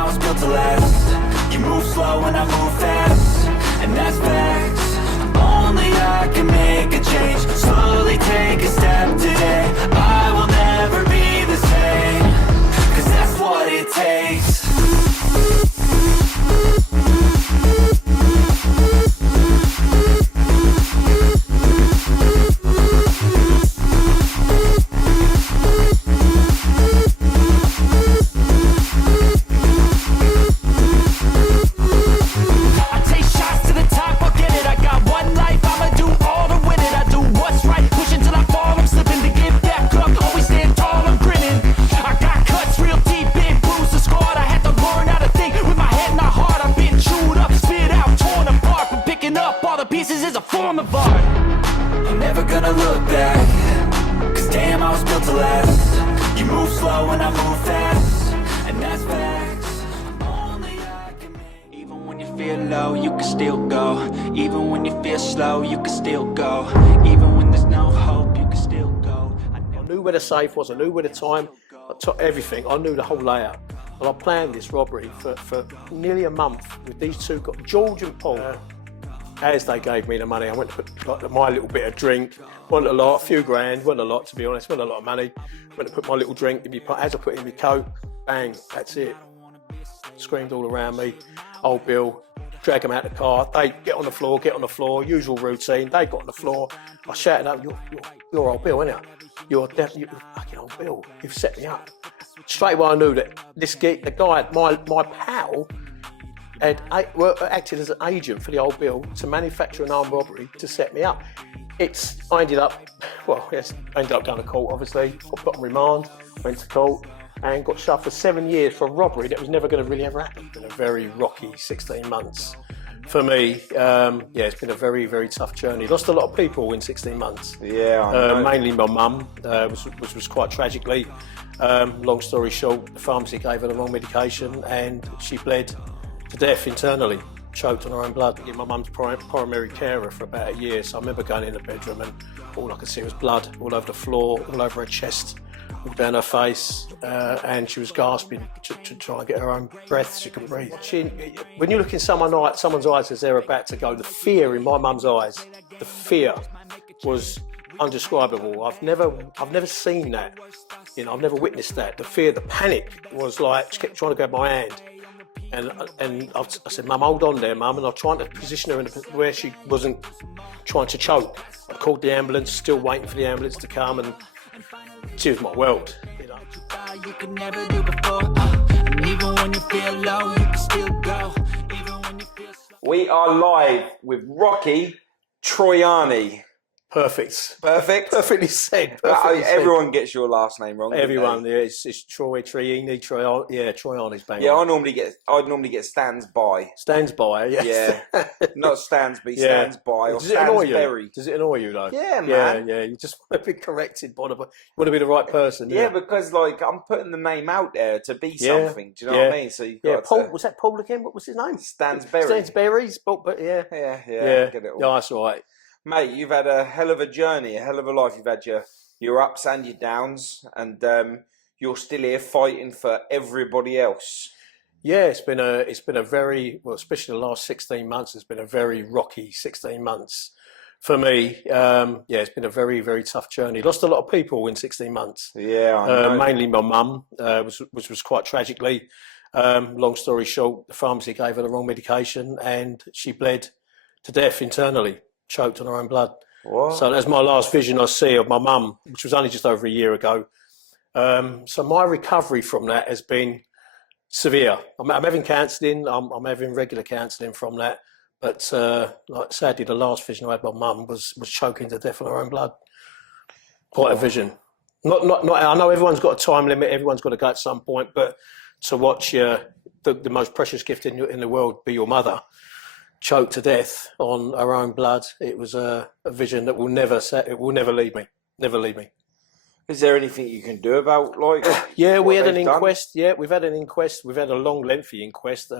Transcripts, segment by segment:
I was built to last. You move slow and I move fast, and that's facts. Only I can make a change. Slowly take a step today. I will never be the same, 'cause that's what it takes. Safe was. I knew where the time, everything. I knew the whole layout. And I planned this robbery for nearly a month with these two guys, George and Paul. As they gave me the money, I went to put like, my little bit of drink. Wasn't a lot, a few grand. Wasn't a lot, to be honest. Wasn't a lot of money. Went to put my little drink in my, as I put it in my coat. Bang, that's it. Screamed all around me. Old Bill. Drag them out the car. They get on the floor. Usual routine. They got on the floor. I shouted out, "You're Old Bill, ain't you? You're fucking Old Bill. You've set me up." Straight away I knew that the guy, my pal, had acted as an agent for the Old Bill to manufacture an armed robbery to set me up. I ended up going to court, obviously. Got put on remand, went to court, and got shut for 7 years for a robbery that was never going to really ever happen. It's been a very rocky 16 months. For me, it's been a very, very tough journey. Lost a lot of people in 16 months. Yeah, I know. Mainly my mum, which was quite tragically. Long story short, the pharmacy gave her the wrong medication and she bled to death internally, choked on her own blood. My mum's primary carer for about a year, so I remember going in the bedroom and all I could see was blood all over the floor, all over her chest, all down her face, and she was gasping to try and get her own breath. She couldn't breathe. When you look in someone's eyes as they're about to go, the fear in my mum's eyes, the fear was undescribable. I've never seen that. I've never witnessed that. The fear, the panic was like, she kept trying to grab my hand. And I said, "Mum, hold on there, Mum." And I was trying to position her in where she wasn't trying to choke. I called the ambulance, still waiting for the ambulance to come, and she was my world. You could never do before, and even when you feel low, you can still go. Even when you feel slow. We are live with Rocky Troiani. Perfect. Perfectly said. Everyone gets your last name wrong. Everyone, yeah, it's Troiani, Troiani's bang. Yeah, I'd normally get stands by. Stands by, yes. Yeah. Not stands, but stands by or Stansberry. Does it annoy you though? Yeah, man. Yeah. You just want to be corrected by you want to be the right person. Yeah, because like I'm putting the name out there to be something. Do you know what I mean? So Paul, was that Paul again? What was his name? Stansberry. Stansberry's, but yeah. Get it all. Yeah, that's all right. Mate, you've had a hell of a journey, a hell of a life. You've had your ups and your downs, and you're still here fighting for everybody else. Yeah, it's been a very, well, especially the last 16 months, it's been a very rocky 16 months for me. It's been a very, very tough journey. Lost a lot of people in 16 months. Yeah, I know. Mainly my mum, which was quite tragically. Long story short, the pharmacy gave her the wrong medication and she bled to death internally. Choked on her own blood. What? So that's my last vision I see of my mum, which was only just over a year ago. So my recovery from that has been severe. I'm having counselling. I'm having regular counselling from that. But sadly, the last vision I had of my mum was choking to death on her own blood. Quite a vision. Not. I know everyone's got a time limit. Everyone's got to go at some point. But to watch the most precious gift in the world be your mother choked to death on her own blood, it was a vision that will never leave me. Never leave me. Is there anything you can do about we had an inquest. Yeah, we've had an inquest. We've had a long, lengthy inquest,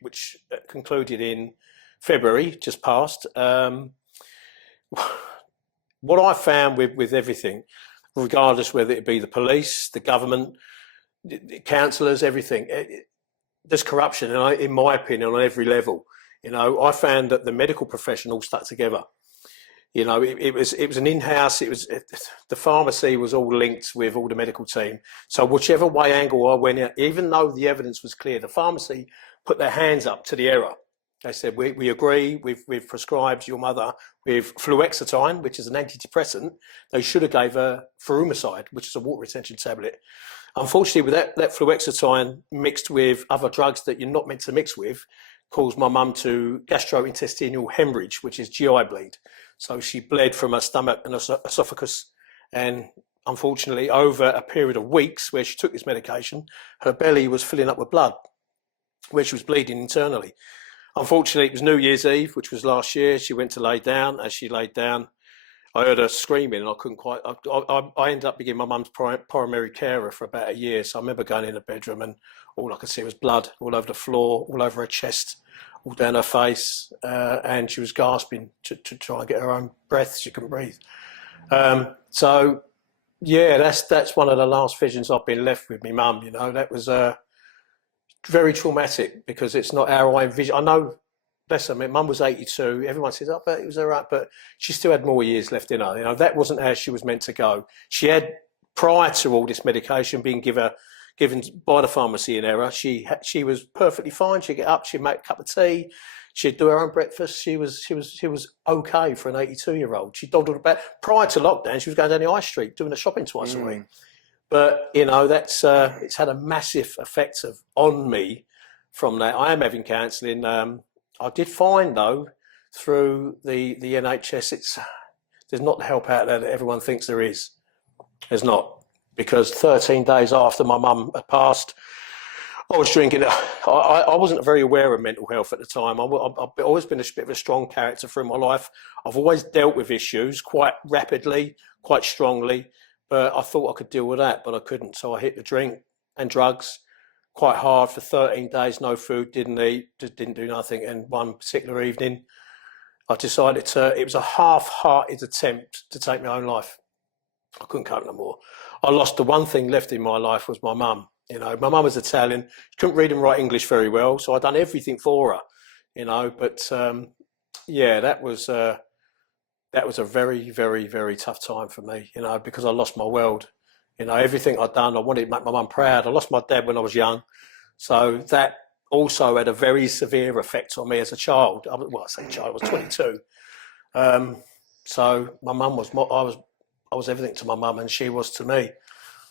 which concluded in February, just past. What I found with everything, regardless whether it be the police, the government, the councillors, everything, there's corruption, and in my opinion, on every level. You know, I found that the medical profession all stuck together. You know, it was an in-house. The pharmacy was all linked with all the medical team. So whichever way angle I went at, even though the evidence was clear, the pharmacy put their hands up to the error. They said, we agree, we've prescribed your mother with fluoxetine, which is an antidepressant. They should have gave her furosemide, which is a water retention tablet. Unfortunately, with that fluoxetine mixed with other drugs that you're not meant to mix with, caused my mum to gastrointestinal hemorrhage, which is GI bleed. So she bled from her stomach and esophagus. And unfortunately, over a period of weeks where she took this medication, her belly was filling up with blood, where she was bleeding internally. Unfortunately, it was New Year's Eve, which was last year. She went to lay down. As she laid down, I heard her screaming, and I couldn't quite. I ended up being my mum's primary carer for about a year. So I remember going in the bedroom, and all I could see was blood all over the floor, all over her chest, all down her face, and she was gasping to try and get her own breath. She couldn't breathe. So, yeah, that's one of the last visions I've been left with. My mum, you know, that was very traumatic because it's not how I envision. I know, bless her, my mum was 82. Everyone says, "I bet it was all right," but she still had more years left in her. You know, that wasn't how she was meant to go. She had, prior to all this medication being given by the pharmacy in error, she was perfectly fine. She'd get up, she'd make a cup of tea, she'd do her own breakfast. She was okay for an 82-year-old. She dawdled about. Prior to lockdown, she was going down the high street doing the shopping twice a week. But you know, that's it's had a massive effect on me from that. I am having counselling. I did find though through the NHS, there's not the help out there that everyone thinks there is. There's not, because 13 days after my mum had passed, I was drinking. I wasn't very aware of mental health at the time. I've always been a bit of a strong character through my life. I've always dealt with issues quite rapidly, quite strongly. But I thought I could deal with that, but I couldn't. So I hit the drink and drugs quite hard for 13 days, no food, didn't eat, just didn't do nothing. And one particular evening, I decided it was a half-hearted attempt to take my own life. I couldn't cope no more. I lost the one thing left in my life was my mum. You know, my mum was Italian. She couldn't read and write English very well, so I'd done everything for her, you know. But, yeah, that was a very, very, very tough time for me, you know, because I lost my world. You know, everything I'd done, I wanted to make my mum proud. I lost my dad when I was young. So that also had a very severe effect on me as a child. Well, I say child, I was 22. So my mum was, I was everything to my mum and she was to me.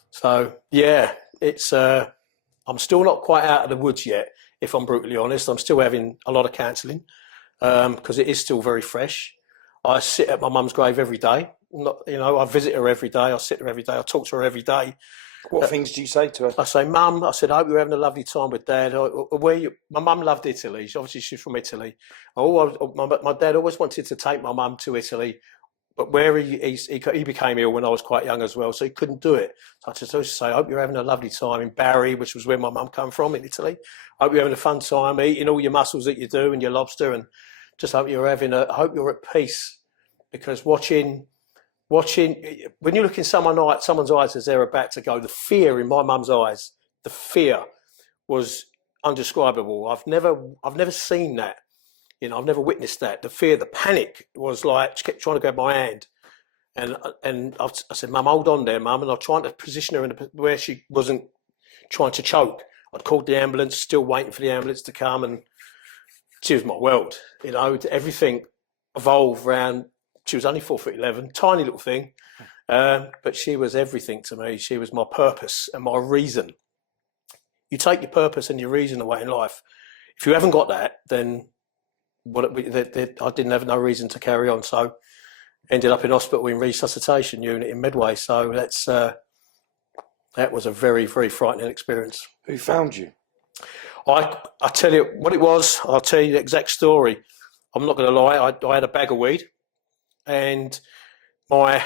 So, yeah, it's, I'm still not quite out of the woods yet, if I'm brutally honest. I'm still having a lot of counselling because it is still very fresh. I sit at my mum's grave every day. You know, I visit her every day. I sit there every day. I talk to her every day. What things do you say to her? I say, "Mum," I said, "I hope you're having a lovely time with Dad." My mum loved Italy. She's from Italy. My dad always wanted to take my mum to Italy, but where he became ill when I was quite young as well, so he couldn't do it. So I just always say, "I hope you're having a lovely time in Bari," which was where my mum come from in Italy. "I hope you're having a fun time eating all your mussels that you do and your lobster, and just hope you're I hope you're at peace." Because watching, when you look in someone's eyes as they're about to go, the fear in my mum's eyes, the fear was undescribable. I've never seen that. You know, I've never witnessed that. The fear, the panic was like, she kept trying to grab my hand. And I said, "Mum, hold on there, Mum." And I'm trying to position her where she wasn't trying to choke. I'd called the ambulance, still waiting for the ambulance to come. And she was my world. You know, everything evolved around. She was only 4'11", tiny little thing, but she was everything to me. She was my purpose and my reason. You take your purpose and your reason away in life. If you haven't got that, then I didn't have no reason to carry on. So ended up in hospital in resuscitation unit in Medway. So that was a very, very frightening experience. Who found you? I tell you what it was. I'll tell you the exact story. I'm not going to lie. I had a bag of weed. And one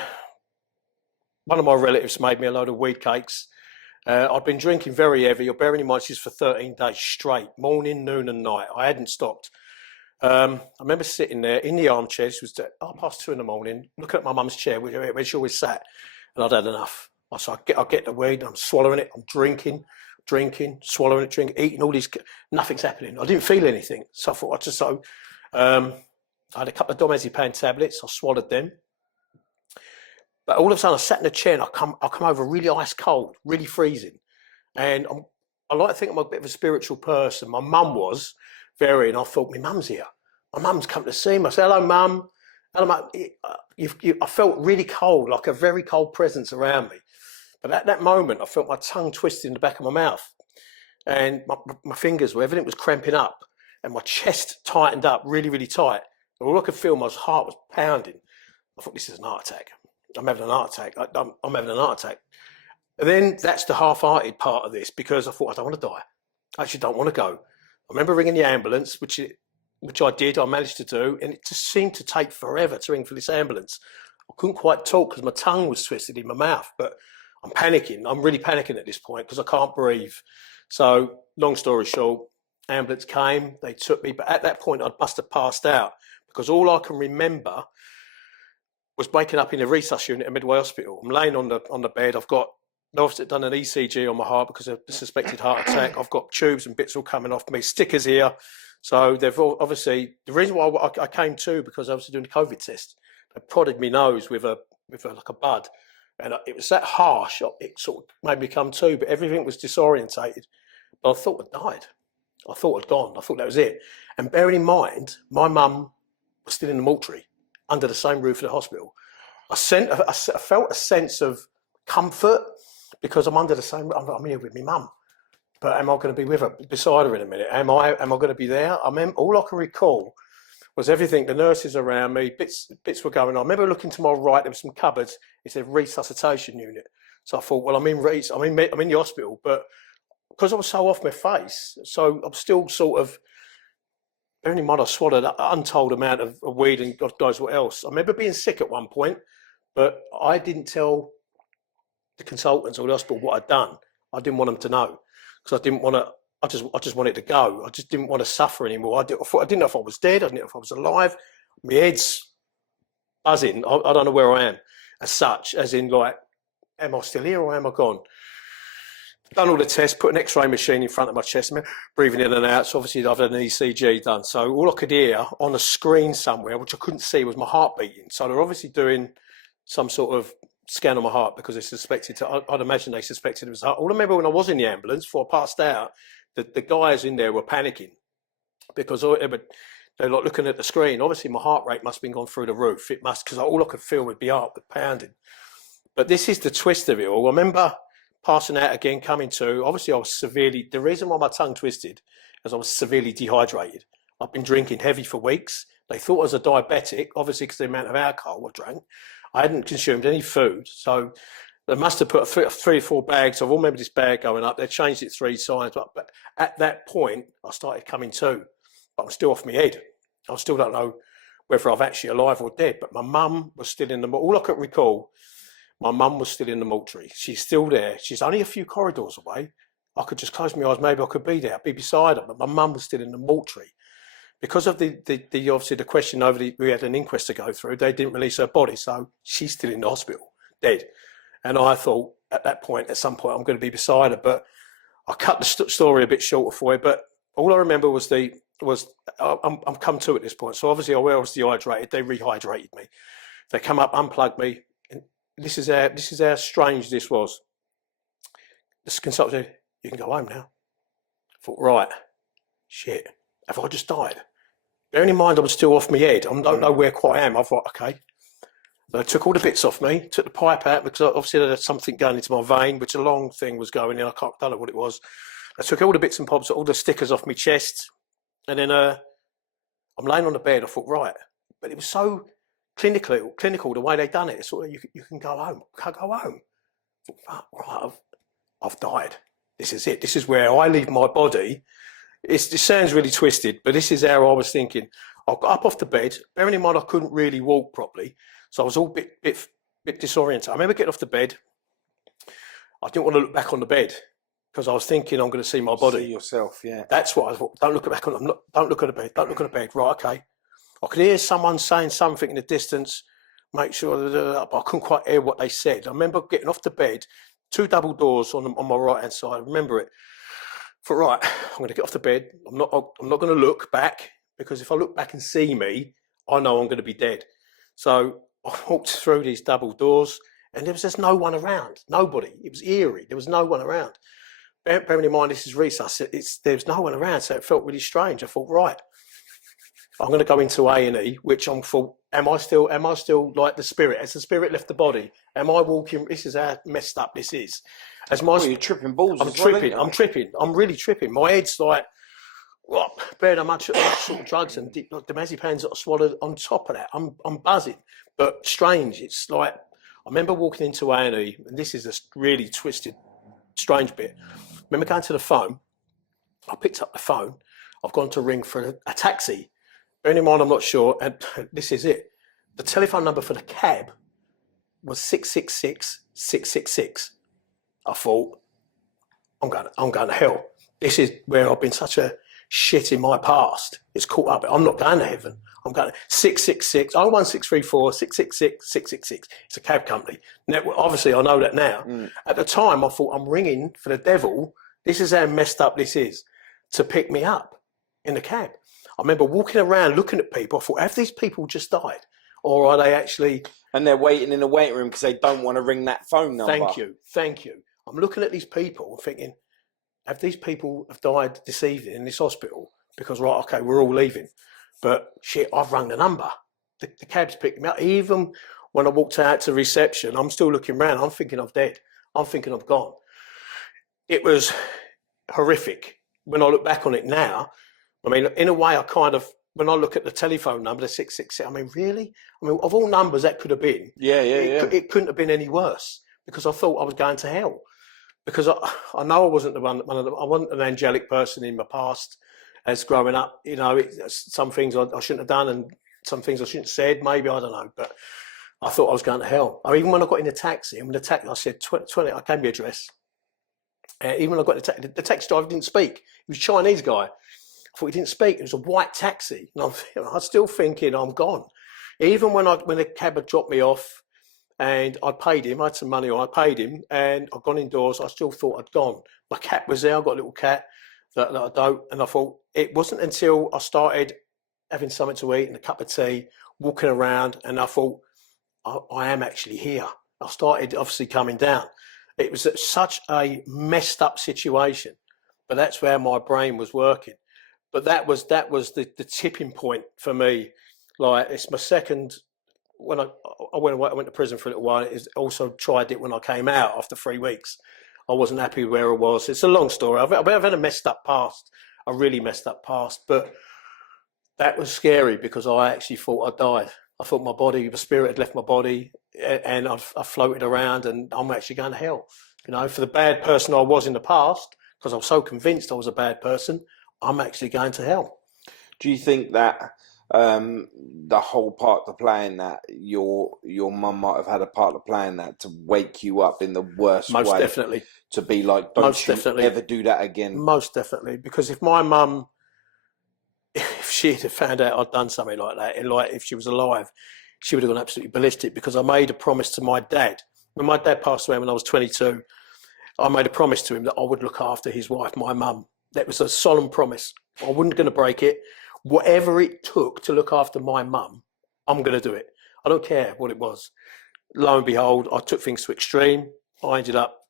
of my relatives made me a load of weed cakes. I'd been drinking very heavy. You're bearing in mind this is for 13 days straight, morning, noon and night. I hadn't stopped. I remember sitting there in the armchair. It was 2:30 in the morning, looking at my mum's chair where she always sat, and I'd had enough. I said, I'll get the weed. I'm swallowing it. I'm drinking drinking, swallowing it, drinking, eating all these. Nothing's happening. I didn't feel anything. So I thought I had a couple of diazepam tablets. I swallowed them. But all of a sudden, I sat in a chair and I come over really ice cold, really freezing. And I like to think I'm a bit of a spiritual person. My mum was very, and I thought, my mum's here. My mum's come to see me. I said, hello, mum. Hello, mum. I felt really cold, like a very cold presence around me. But at that moment, I felt my tongue twisted in the back of my mouth. And my fingers were, everything was cramping up. And my chest tightened up really, really tight. And all I could feel, my heart was pounding. I thought, this is an heart attack. I'm having an heart attack. I'm having an heart attack. And then that's the half-hearted part of this, because I thought, I don't want to die. I actually don't want to go. I remember ringing the ambulance, which I did, I managed to do, and it just seemed to take forever to ring for this ambulance. I couldn't quite talk because my tongue was twisted in my mouth, but I'm panicking. I'm really panicking at this point because I can't breathe. So, long story short, ambulance came, they took me, but at that point I must have passed out because all I can remember was waking up in a resus unit at Midway Hospital. I'm laying on the bed. I've obviously done an ECG on my heart because of the suspected heart attack. I've got tubes and bits all coming off me, stickers here. So they've obviously, the reason why I came to, because I was doing a COVID test. They prodded me nose with like a bud. And it was that harsh, it sort of made me come to, but everything was disorientated. But I thought I'd died. I thought I'd gone. I thought that was it. And bearing in mind, my mum was still in the mortuary under the same roof of the hospital. I felt a sense of comfort because I'm under the same, I'm here with my mum. But am I going to be with her, beside her in a minute? Am I going to be there? All I can recall was everything, the nurses around me, bits were going on. I remember looking to my right, there were some cupboards, it said resuscitation unit. So I thought, well, I'm in the hospital, but because I was so off my face, so I'm still sort of, bearing in mind I swallowed an untold amount of weed and God knows what else. I remember being sick at one point, but I didn't tell the consultants or the hospital what I'd done. I didn't want them to know because I didn't want to. I just wanted to go. I just didn't want to suffer anymore. I didn't know if I was dead. I didn't know if I was alive. My head's buzzing. I don't know where I am as such, as in like, am I still here or am I gone? Done all the tests, put an X-ray machine in front of my chest, breathing in and out. So obviously I've had an ECG done. So all I could hear on a screen somewhere, which I couldn't see, was my heart beating. So they're obviously doing some sort of scan on my heart because they suspected, I'd imagine they suspected it was heart. All I remember when I was in the ambulance, before I passed out, the guys in there were panicking because they're like looking at the screen. Obviously my heart rate must have been gone through the roof. It must, because all I could feel would be heart pounding. But this is the twist of it all. I remember passing out again, coming to. Obviously I was the reason why my tongue twisted is I was severely dehydrated. I've been drinking heavy for weeks. They thought I was a diabetic, obviously because of the amount of alcohol I drank. I hadn't consumed any food, so they must have put three or four bags. I remember this bag going up. They changed it 3 times, but at that point, I started coming to. But I'm still off my head. I still don't know whether I'm actually alive or dead. But my mum was still in the. All I could recall, my mum was still in the mortuary. She's still there. She's only a few corridors away. I could just close my eyes. Maybe I could be there. I'd be beside her. But my mum was still in the mortuary. Because of the obviously the question over we had an inquest to go through, they didn't release her body, so she's still in the hospital, dead. And I thought at that point, at some point, I'm going to be beside her. But I cut the story a bit shorter for you. But all I remember was I'm come to at this point. So obviously I was dehydrated. They rehydrated me. They come up, unplugged me. And this is how strange this was. The consultant said, "You can go home now." I thought, right, shit, have I just died? Bearing in mind I was still off my head, I don't know where quite I am. I thought, okay. They took all the bits off me, took the pipe out because obviously there was something going into my vein, which a long thing was going in. I don't know what it was. They took all the bits and bobs, all the stickers off my chest, and then I'm laying on the bed. I thought, right, but it was so clinical the way they done it. It's sort of you can go home, can't go home. I thought, right, I've died. This is it. This is where I leave my body. It sounds really twisted, but this is how I was thinking. I got up off the bed, bearing in mind I couldn't really walk properly, so I was all bit disoriented. I remember getting off the bed. I didn't want to look back on the bed because I was thinking I'm going to see my body. See yourself, yeah. That's what I thought. Don't look back on. Don't look at the bed. Don't look at the bed. Right, okay. I could hear someone saying something in the distance. Make sure, but I couldn't quite hear what they said. I remember getting off the bed, two double doors on my right hand side. I remember it. I thought, right, I'm going to get off the bed. I'm not going to look back, because if I look back and see me, I know I'm going to be dead. So I walked through these double doors, and there was just no one around. Nobody. It was eerie. There was no one around. Bearing in mind this is resus, there's no one around, so it felt really strange. I thought, right, I'm going to go into A&E, which I'm thought, am I still like the spirit? Has the spirit left the body? Am I walking? This is how messed up this is. As my, you're tripping balls. I'm tripping. I'm tripping. I'm really tripping. My head's like, what? Bearing how much sort of drugs and diazepams that I swallowed on top of that. I'm buzzing, but strange. It's like, I remember walking into A&E, and this is a really twisted, strange bit. I remember going to the phone. I picked up the phone. I've gone to ring for a taxi. Bearing in mind, I'm not sure, and this is it. The telephone number for the cab was 666-666. I thought, I'm going to hell. This is where I've been such a shit in my past. It's caught up. I'm not going to heaven. I'm going to 666, 01634 666 666. It's a cab company. Now, obviously, I know that now. At the time, I thought, I'm ringing for the devil. This is how messed up this is, to pick me up in the cab. I remember walking around looking at people. I thought, have these people just died? Or are they actually... And they're waiting in the waiting room because they don't want to ring that phone number. Thank you. I'm looking at these people thinking, have these people have died this evening in this hospital? Because, right, okay, we're all leaving. But, shit, I've rung the number. The cab's picked me up. Even when I walked out to reception, I'm still looking around. I'm thinking I'm dead. I'm thinking I'm gone. It was horrific. When I look back on it now, I mean, in a way, I kind of, when I look at the telephone number, the 666, I mean, really? I mean, of all numbers that could have been, it couldn't have been any worse, because I thought I was going to hell. Because I know I wasn't I wasn't an angelic person in my past as growing up. You know, some things I shouldn't have done, and some things I shouldn't have said, maybe, I don't know. But I thought I was going to hell. I mean, even when I got in the taxi, and when the taxi, I said, 20, I gave me address. Even when I got the taxi driver didn't speak. He was a Chinese guy. I thought he didn't speak. It was a white taxi. And I'm still thinking I'm gone. Even when the cab had dropped me off and I paid him, I had some money, I paid him, and I'd gone indoors, I still thought I'd gone. My cat was there. I've got a little cat that I don't. And I thought, it wasn't until I started having something to eat and a cup of tea, walking around, and I thought, I am actually here. I started obviously coming down. It was such a messed up situation, but that's where my brain was working. But that was the tipping point for me. Like, it's my second. When I went to prison for a little while. I also tried it when I came out after 3 weeks. I wasn't happy where I was. It's a long story. I've had a messed up past, a really messed up past. But that was scary because I actually thought I died. I thought my body, the spirit had left my body, and I floated around, and I'm actually going to hell. You know, for the bad person I was in the past, because I was so convinced I was a bad person, I'm actually going to hell. Do you think that the whole part to play in that, your mum might have had a part to play in that, to wake you up in the worst way? Most definitely. To be like, don't ever do that again. Most definitely. Because if my mum, if she had found out I'd done something like that, and like if she was alive, she would have gone absolutely ballistic, because I made a promise to my dad. When my dad passed away when I was 22, I made a promise to him that I would look after his wife, my mum. That was a solemn promise. I wasn't going to break it. Whatever it took to look after my mum, I'm going to do it. I don't care what it was. Lo and behold, I took things to extreme. I ended up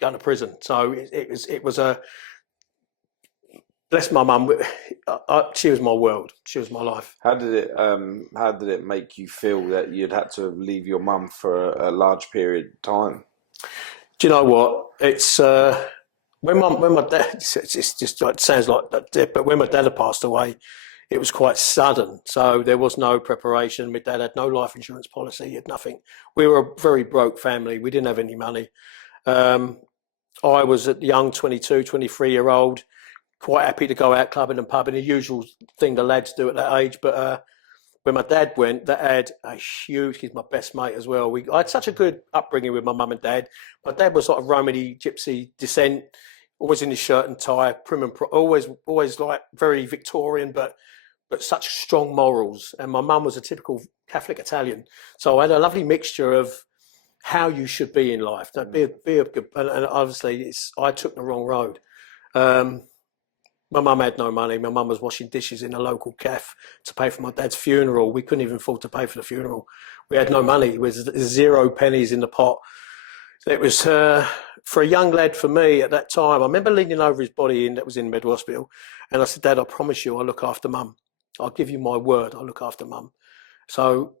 going to prison. So it was a, bless my mum. She was my world. She was my life. How did it make you feel that you'd had to leave your mum for a large period of time? Do you know what? It's when my dad. It's just it sounds like that, but when my dad had passed away, it was quite sudden. So there was no preparation. My dad had no life insurance policy. He had nothing. We were a very broke family. We didn't have any money. I was a young 22, 23-year-old, quite happy to go out clubbing and pubbing, the usual thing the lads do at that age. But when my dad went, that had a huge, he's my best mate as well. I had such a good upbringing with my mum and dad. My dad was sort of Romany gypsy descent, always in his shirt and tie, prim and always like very Victorian, but such strong morals. And my mum was a typical Catholic Italian. So I had a lovely mixture of how you should be in life. Don't be a good, and obviously I took the wrong road. My mum had no money. My mum was washing dishes in a local cafe to pay for my dad's funeral. We couldn't even afford to pay for the funeral. We had no money. It was 0 pennies in the pot. It was for a young lad, for me at that time. I remember leaning over his body that was in med hospital, and I said, "Dad, I promise you, I'll look after Mum. I'll give you my word. I'll look after Mum." So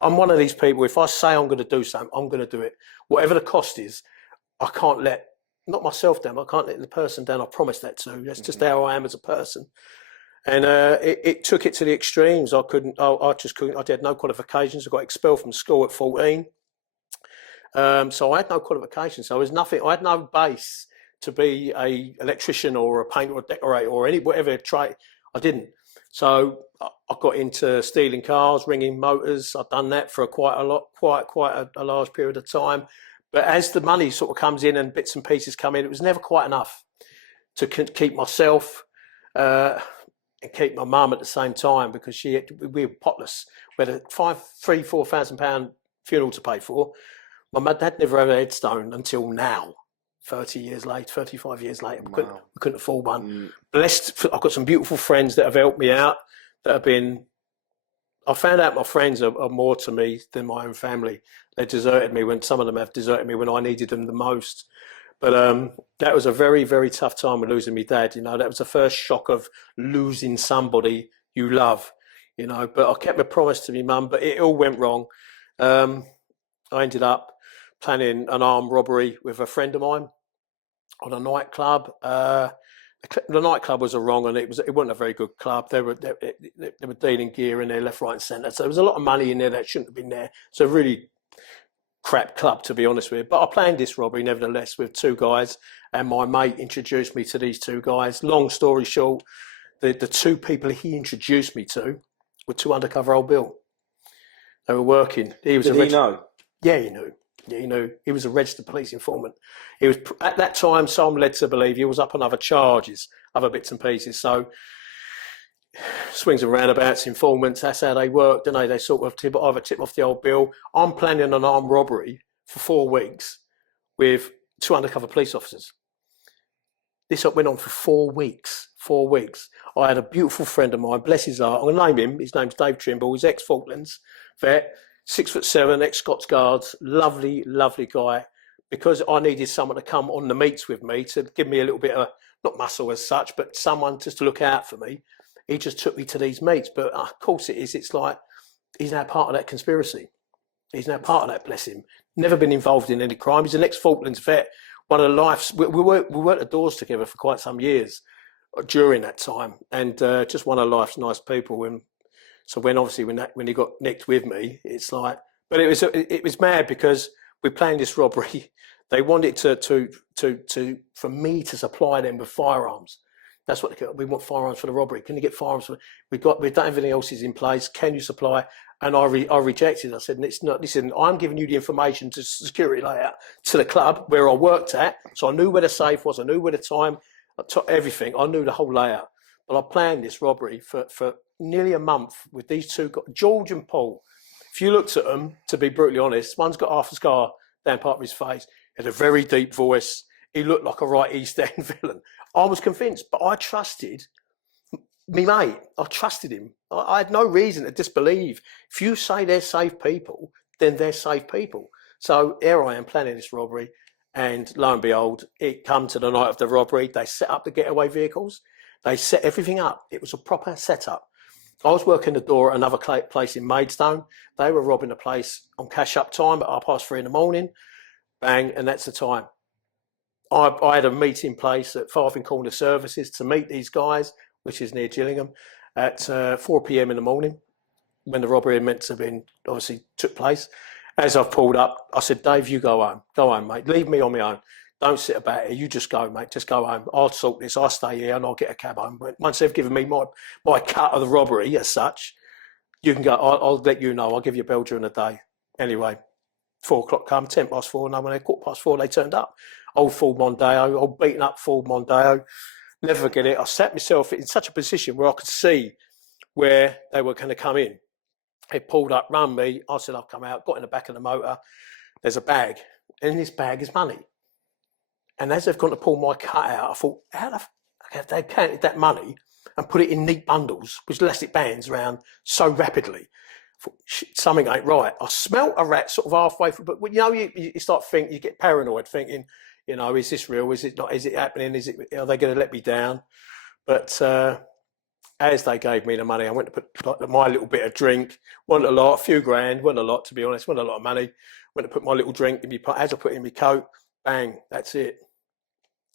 I'm one of these people. If I say I'm going to do something, I'm going to do it, whatever the cost is. I can't let not myself down. I can't let the person down. I promise that to. That's just how I am as a person. And it took it to the extremes. I couldn't. I just couldn't. I had no qualifications. I got expelled from school at 14. So I had no qualifications. So there was nothing. I had no base to be a electrician or a painter or a decorator or whatever trade. I didn't. So I got into stealing cars, ringing motors. I've done that for quite a large period of time. But as the money sort of comes in and bits and pieces come in, it was never quite enough to keep myself and keep my mum at the same time, because we were potless. We had a £4,000 funeral to pay for. My dad never had a headstone until now, 35 years later. We couldn't afford one. Blessed, I've got some beautiful friends that have helped me out, that have been... I found out my friends are more to me than my own family. They deserted me some of them have deserted me when I needed them the most. But that was a very, very tough time with losing my dad. You know, that was the first shock of losing somebody you love, you know. But I kept my promise to my mum, but it all went wrong. I ended up planning an armed robbery with a friend of mine on a nightclub. The nightclub was wrong, and it wasn't a very good club. They were dealing gear in there left, right, and centre. So there was a lot of money in there that shouldn't have been there. It's a really crap club, to be honest with you. But I planned this robbery nevertheless with 2 guys, and my mate introduced me to these 2 guys. Long story short, the 2 people he introduced me to were 2 undercover old Bill. They were working. Did he know? Yeah, he knew. Yeah, you know, he was a registered police informant. He was, at that time, so I'm led to believe, he was up on other charges, other bits and pieces. So swings and roundabouts, informants, that's how they work, don't they? They sort of tip off the old Bill. I'm planning an armed robbery for 4 weeks with 2 undercover police officers. This went on for 4 weeks. 4 weeks. I had a beautiful friend of mine, bless his heart. I'm going to name him. His name's Dave Trimble. He's ex-Falklands vet, 6'7", ex-Scots Guards, lovely, lovely guy. Because I needed someone to come on the meets with me to give me a little bit of, not muscle as such, but someone just to look out for me. He just took me to these meets. But of course it is. It's like he's now part of that conspiracy. He's now part of that, bless him. Never been involved in any crime. He's an ex-Falklands vet. One of life's... We worked the doors together for quite some years during that time. And just one of life's nice people. And so when he got nicked with me, it's like... But it was mad because we're playing this robbery. They wanted for me to supply them with firearms. That's what we want, firearms for the robbery. Can you get firearms? We don't have anything else is in place. Can you supply? And I rejected. I said, it's not. Listen, I'm giving you the information to security layout to the club where I worked at. So I knew where the safe was. I knew where the time, everything. I knew the whole layout. But I planned this robbery for nearly a month with these 2 guys, George and Paul. If you looked at them, to be brutally honest, one's got half a scar down part of his face. He had a very deep voice. He looked like a right East End villain. I was convinced, but I trusted me mate. I trusted him. I had no reason to disbelieve. If you say they're safe people, then they're safe people. So here I am planning this robbery, and lo and behold, it come to the night of the robbery. They set up the getaway vehicles. They set everything up. It was a proper setup. I was working the door at another place in Maidstone. They were robbing a place on cash up time at 3:30 in the morning. Bang, and that's the time. I had a meeting place at Farthing Corner Services to meet these guys, which is near Gillingham, at 4 p.m. in the morning, when the robbery meant to have been, obviously took place. As I've pulled up, I said, Dave, you go home, mate. Leave me on my own. Don't sit about here. You just go, mate. Just go home. I'll sort this. I'll stay here and I'll get a cab home. But once they've given me my cut of the robbery as such, you can go. I'll let you know. I'll give you a bell during the day. Anyway, 4 o'clock come, 4:10, no, when they 4:15, they turned up. Old Ford Mondeo, old beaten up Ford Mondeo. Never forget it. I sat myself in such a position where I could see where they were going to come in. They pulled up, run me. I said, I'll come out, got in the back of the motor. there's a bag, and in this bag is money. And as they've gone to pull my cut out, I thought, how the f have they counted that money and put it in neat bundles with elastic bands around so rapidly? I thought, something ain't right. I smelt a rat sort of halfway through, but you know, you start thinking, you get paranoid, thinking, you know, is this real? Is it not? Is it happening? Are they going to let me down? But as they gave me the money, I went to put like, my little bit of drink. Wasn't a lot, a few grand. Wasn't a lot, to be honest. Wasn't a lot of money. Went to put my little drink in my, as I put it in my coat. Bang! That's it.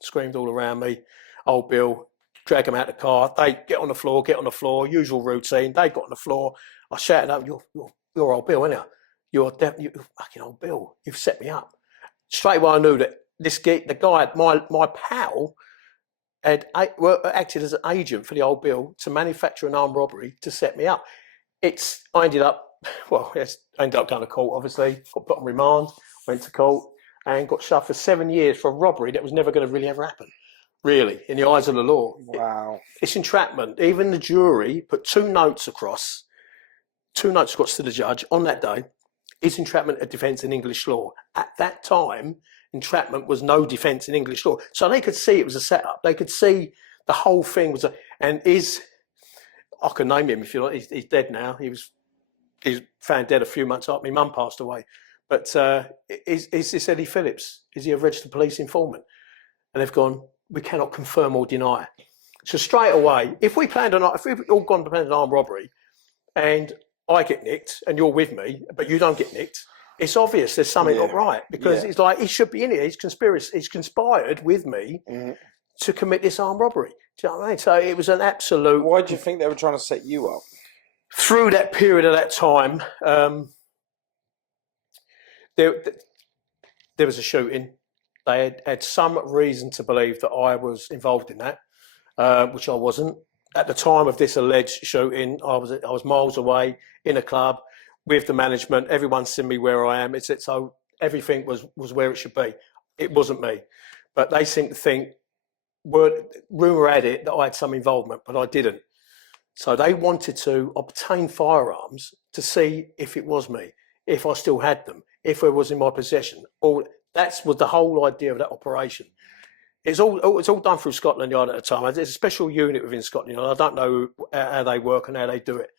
Screamed all around me. Old Bill, drag them out the car. They get on the floor, get on the floor. Usual routine. They got on the floor. I shouted out, "You're old Bill, aren't you? You're fucking old Bill. You've set me up." Straight away, I knew that the guy, my pal, had acted as an agent for the old Bill to manufacture an armed robbery to set me up. I ended up going to court, obviously, got put on remand, went to court, and got shut for 7 years for a robbery that was never going to really ever happen, really, in the eyes of the law. Wow. It's entrapment. Even the jury put two notes across to the judge on that day. Is entrapment a defence in English law? At that time, entrapment was no defence in English law. So they could see it was a setup. They could see the whole thing was I can name him if you like. He's dead now. He was found dead a few months after my mum passed away. But is this Eddie Phillips? Is he a registered police informant? And they've gone, we cannot confirm or deny. So straight away, if we've all gone to plan an armed robbery and I get nicked and you're with me, but you don't get nicked, it's obvious there's something not right, because it's like he should be in here. He's conspired with me to commit this armed robbery. Do you know what I mean? So it was an absolute. Why do you think they were trying to set you up? Through that period of that time, there was a shooting. They had some reason to believe that I was involved in that, which I wasn't. At the time of this alleged shooting, I was miles away in a club with the management. Everyone's seen me where I am. So everything was where it should be. It wasn't me, but they seem to think. Rumour had it that I had some involvement, but I didn't. So they wanted to obtain firearms to see if it was me, if I still had them, if it was in my possession. That was the whole idea of that operation. It's all done through Scotland Yard at the time. There's a special unit within Scotland Yard. I don't know how they work and how they do it.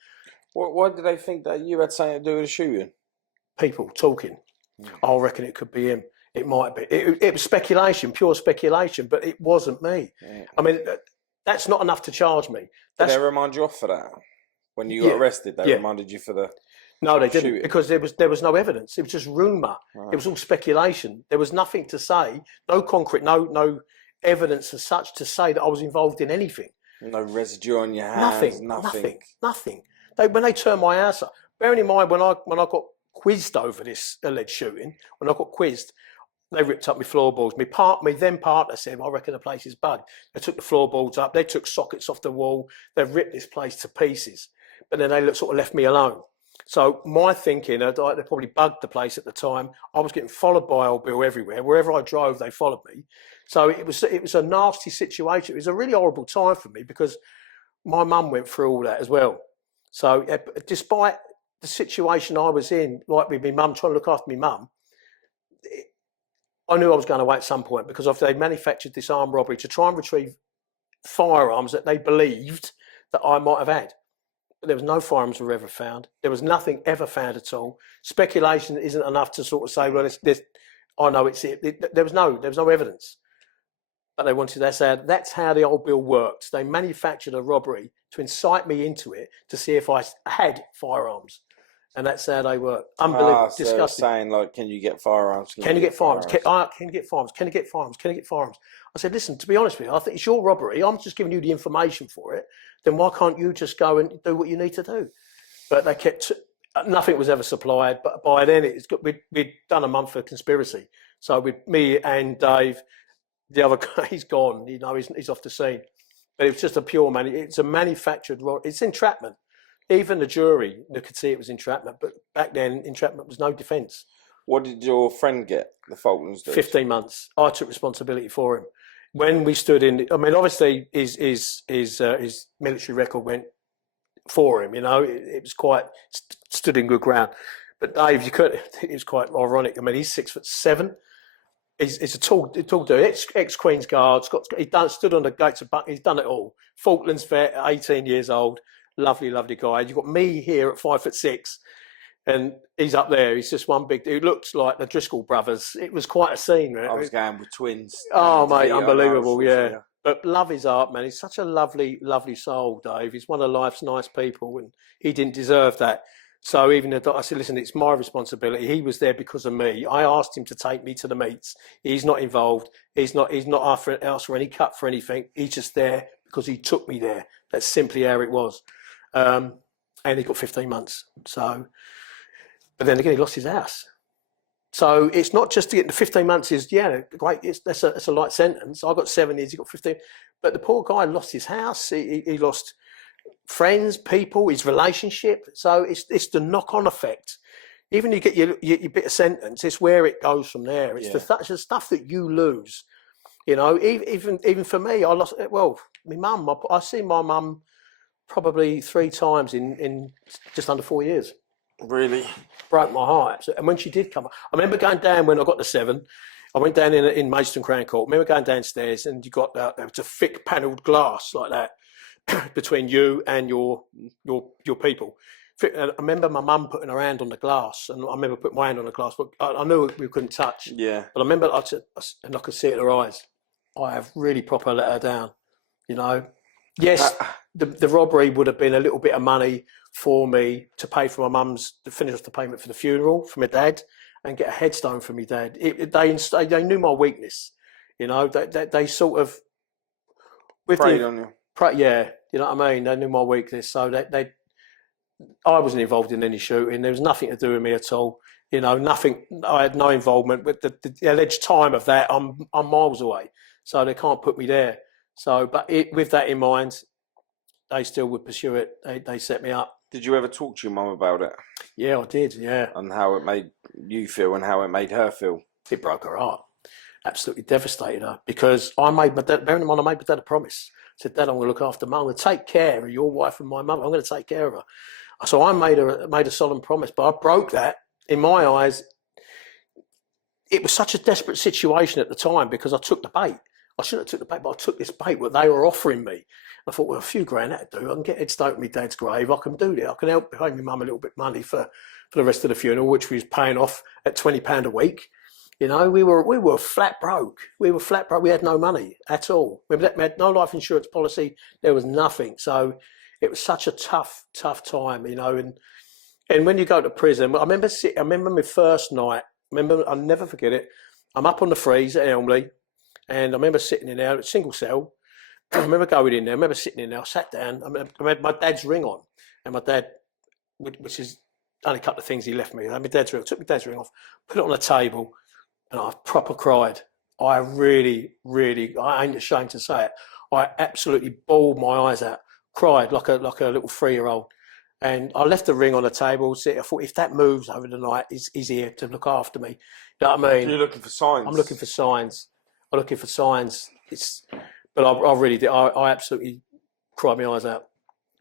Why did they think that you had something to do with the shooting? People talking. I reckon it could be him. It might be. It was speculation, pure speculation, but it wasn't me. Yeah. I mean, that's not enough to charge me. Did they remind you off for that? When you got arrested, they reminded you for the No, they didn't, shooting? Because there was no evidence. It was just rumour. Right. It was all speculation. There was nothing to say, no concrete, no evidence as such to say that I was involved in anything. No residue on your hands, nothing. When they turned my ass up, bearing in mind when I got quizzed over this alleged shooting, when I got quizzed, they ripped up my floorboards. My then partner said, I reckon the place is bugged. They took the floorboards up. They took sockets off the wall. They ripped this place to pieces. But then they sort of left me alone. So my thinking, they probably bugged the place at the time. I was getting followed by old Bill everywhere. Wherever I drove, they followed me. So it was a nasty situation. It was a really horrible time for me because my mum went through all that as well. So despite the situation I was in, like with my mum, trying to look after my mum, I knew I was going away at some point because they manufactured this armed robbery to try and retrieve firearms that they believed that I might have had. But there was no firearms were ever found. There was nothing ever found at all. Speculation isn't enough to sort of say, well, I know it's it. There was no evidence. But they wanted to say that's how the old Bill worked. They manufactured a robbery to incite me into it to see if I had firearms. And that's how they work. Unbelievable, so disgusting. Saying like, can you get firearms? Can you get firearms? Can you get firearms? Can you get firearms? Can you get firearms? I said, listen, to be honest with you, I think it's your robbery. I'm just giving you the information for it. Then why can't you just go and do what you need to do? But they kept, nothing was ever supplied. But by then, we'd done a month of conspiracy. So with me and Dave, the other guy, he's gone. You know, he's off the scene. But it was just it's a manufactured robbery. It's entrapment. Even the jury could see it was entrapment, but back then entrapment was no defence. What did your friend get? The Falklands do? 15 months. I took responsibility for him. When we stood in, I mean, obviously his military record went for him. You know, it was quite stood in good ground. But Dave, you could. It was quite ironic. I mean, he's 6'7". He's a tall dude. Ex Queen's Guard. Stood on the gates of Buck. He's done it all. Falklands vet, 18 years old. Lovely, lovely guy. You've got me here at 5'6", and he's up there. He's just one big dude. Looks like the Driscoll brothers. It was quite a scene, right? I was going with twins. Oh, mate, unbelievable, yeah. But love his art, man. He's such a lovely, lovely soul, Dave. He's one of life's nice people, and he didn't deserve that. So even the doctor, I said, listen, it's my responsibility. He was there because of me. I asked him to take me to the meets. He's not involved. He's not after any cut for anything. He's just there because he took me there. That's simply how it was. And he got 15 months. So, but then again, he lost his house. So it's not just to get the 15 months is, yeah, great. That's a light sentence. I got 7 years, he got 15. But the poor guy lost his house. He lost friends, people, his relationship. So it's the knock-on effect. Even you get your bit of sentence, it's where it goes from there. It's the stuff that you lose. You know, even for me, I lost. Well, my mum. I see my mum probably 3 times in just under 4 years. Really broke my heart. And when she did come, I remember going down when I got to 7. I went down in Maidstone Crown Court. I remember going downstairs, and you got there was a thick panelled glass like that between you and your people. I remember my mum putting her hand on the glass, and I remember putting my hand on the glass, but I knew we couldn't touch. Yeah. But I remember and I could see it in her eyes. I have really proper let her down, you know. Yes, the robbery would have been a little bit of money for me to pay for my mum's, to finish off the payment for the funeral for my dad and get a headstone for my dad. They knew my weakness, you know. They sort of preyed on you. Yeah, you know what I mean. They knew my weakness, so I wasn't involved in any shooting. There was nothing to do with me at all. You know, nothing. I had no involvement with the alleged time of that. I'm miles away, so they can't put me there. So, but with that in mind, they still would pursue it. They set me up. Did you ever talk to your mum about it? Yeah, I did. Yeah, and how it made you feel and how it made her feel. It broke her heart. Absolutely devastated her, because I made my dad. Bearing in mind, I made my dad a promise. I said, Dad, I'm going to look after Mum. I'm going to take care of your wife and my mother. I'm going to take care of her. So I made a solemn promise, but I broke that. In my eyes, it was such a desperate situation at the time because I took the bait. I shouldn't have took the bait, but I took this bait what they were offering me. I thought, well, a few grand that'd do. I can get headstone at my dad's grave. I can do that. I can help pay my mum a little bit of money for the rest of the funeral, which we was paying off at £20 a week. You know, we were flat broke. We were flat broke. We had no money at all. We had no life insurance policy. There was nothing. So it was such a tough time, you know. And when you go to prison, I remember my first night. I'll never forget it. I'm up on the freeze at Elmley, and I remember sitting in there, single cell. I remember going in there. I remember sitting in there. I sat down. I had my dad's ring on, and my dad, which is only a couple of things he left me. I had my dad's ring. I took my dad's ring off, put it on the table, and I proper cried. I really, I ain't ashamed to say it. I absolutely bawled my eyes out, cried like a little 3-year-old. And I left the ring on the table. I thought, if that moves over the night, he's here to look after me. You know what I mean? So you're looking for signs. I'm looking for signs. But I really did. I absolutely cried my eyes out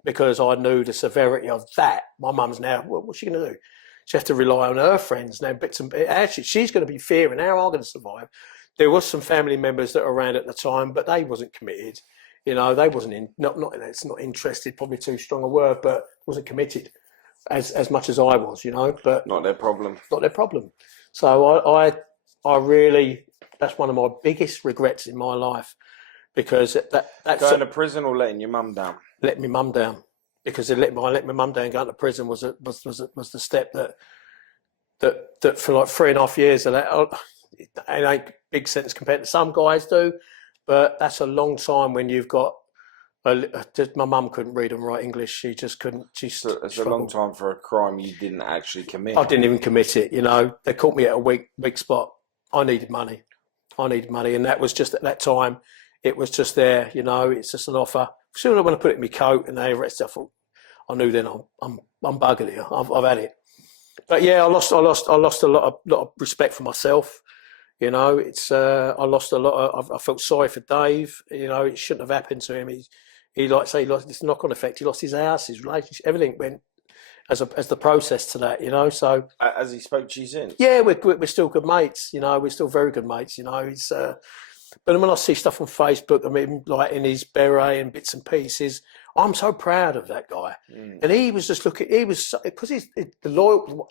because I knew the severity of that. My mum's now, what's she going to do? She has to rely on her friends now. Actually, she's going to be fearing how I'm going to survive. There was some family members that were around at the time, but they wasn't committed. You know, they wasn't it's not interested, probably too strong a word, but wasn't committed as much as I was, you know. But not their problem. Not their problem. So I really, that's one of my biggest regrets in my life, because that's going to prison or letting your mum down. Let my mum down, because let my mum down. Going to prison was the step that for like 3.5 years. It ain't big sentence compared to some guys do. But that's a long time when you've got. My mum couldn't read and write English. She just couldn't. It's a long time for a crime you didn't actually commit. I didn't even commit it. You know, they caught me at a weak spot. I needed money, and that was just at that time. It was just there. You know, it's just an offer. As soon as I want to put it in my coat and they arrested, I knew then I'm buggered here. I've had it. But yeah, I lost a lot of respect for myself. You know, I lost a lot. I felt sorry for Dave. You know, it shouldn't have happened to him. He lost this knock-on effect. He lost his house, his relationship, everything went. as the process to that, you know. So Has he spoke to you since? yeah, we're still good mates, you know. We're still very good mates, you know. It's but when I see stuff on Facebook, I mean, like in his beret and bits and pieces, I'm so proud of that guy. And he was just looking. He was because he's the loyal.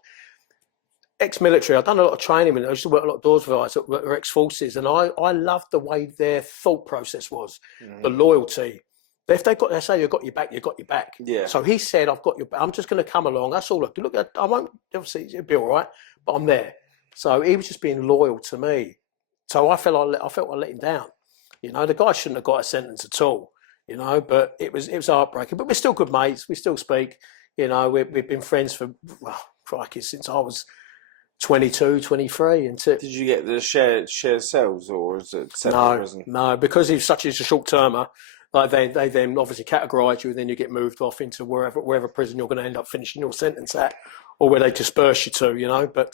Ex-military, I've done a lot of training with them. I used to work a lot of doors with guys that were ex-forces, and I loved the way their thought process was, the loyalty. If they say you got your back, you got your back. Yeah. So he said, I've got your back. I'm just going to come along. That's all. Look, I won't, obviously, it'll be all right, but I'm there. So he was just being loyal to me. So I felt I let him down. You know, the guy shouldn't have got a sentence at all, you know, but it was heartbreaking. But we're still good mates. We still speak. You know, we've been friends for, well, crikey, since I was 22, 23. And Did you get the share cells, or is it separate prison? No, because he's such a short termer. Like they then obviously categorise you, and then you get moved off into wherever prison you're going to end up finishing your sentence at, or where they disperse you to, you know. But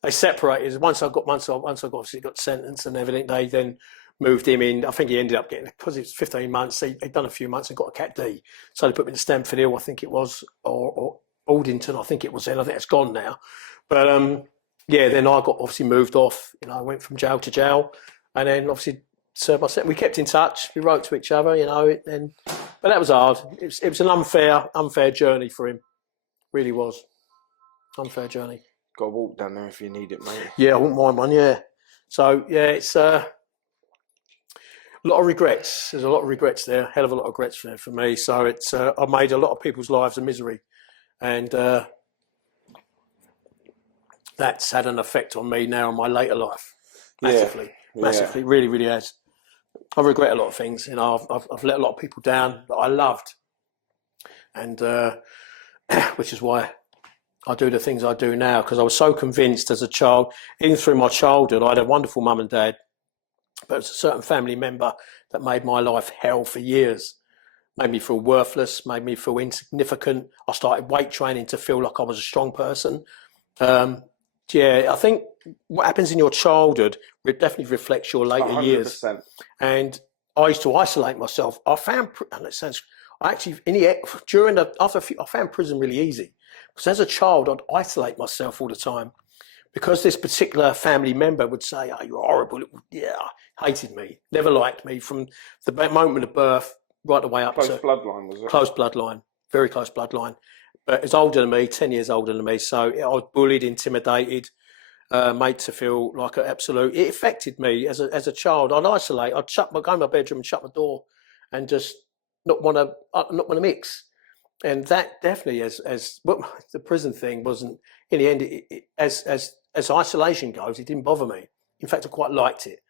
they separated. Once I obviously got sentenced and everything, they then moved him in. I think he ended up getting, because it was 15 months. He'd done a few months and got a Cat D, so they put him in Stamford Hill, I think it was, or Aldington, I think it was then. I think it's gone now. But yeah, then I got obviously moved off. You know, I went from jail to jail, and then obviously served my sentence. We kept in touch. We wrote to each other. You know, but that was hard. It was an unfair journey for him. Really was unfair journey. Got to walk down there if you need it, mate. Yeah, I wouldn't mind one. Yeah. So yeah, it's a lot of regrets. There's a lot of regrets there. Hell of a lot of regrets there for me. So it's I've made a lot of people's lives a misery, and that's had an effect on me now in my later life. Massively. Really, really has. I regret a lot of things. You know, I've let a lot of people down that I loved, and which is why I do the things I do now, because I was so convinced as a child, even through my childhood. I had a wonderful mum and dad, but it was a certain family member that made my life hell for years. Made me feel worthless, made me feel insignificant. I started weight training to feel like I was a strong person. Yeah, I think what happens in your childhood deffinitely reflects your later 100%. years. And I used to isolate myself. I found, and it sounds, I actually I found prison really easy, because as a child I'd isolate myself all the time, because this particular family member would say, "Oh, you're horrible." Yeah, hated me, never liked me from the moment of birth right the way up Close to bloodline, was it? Close bloodline, very close bloodline. But it's older than me, 10 years older than me. So I was bullied, intimidated, made to feel like an absolute. It affected me as a child. I'd isolate. I'd go in my bedroom and shut my door, and just not want to mix. And that definitely, as well, the prison thing wasn't, in the end, as isolation goes, it didn't bother me. In fact, I quite liked it.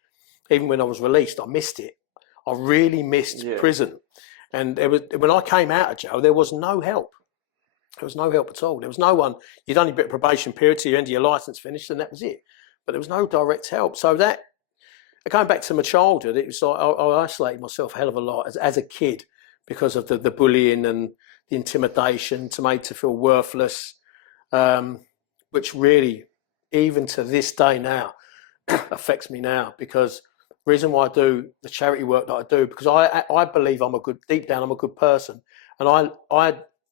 Even when I was released, I missed it. I really missed prison. And when I came out of jail, there was no help. There was no help at all. There was no one. You'd only been probation period till your end of your licence finished, and that was it. But there was no direct help. So that, going back to my childhood, it was like I isolated myself a hell of a lot as a kid, because of the bullying and the intimidation, to made to feel worthless, which really, even to this day now, affects me now. Because the reason why I do the charity work that I do, because I believe deep down I'm a good person, and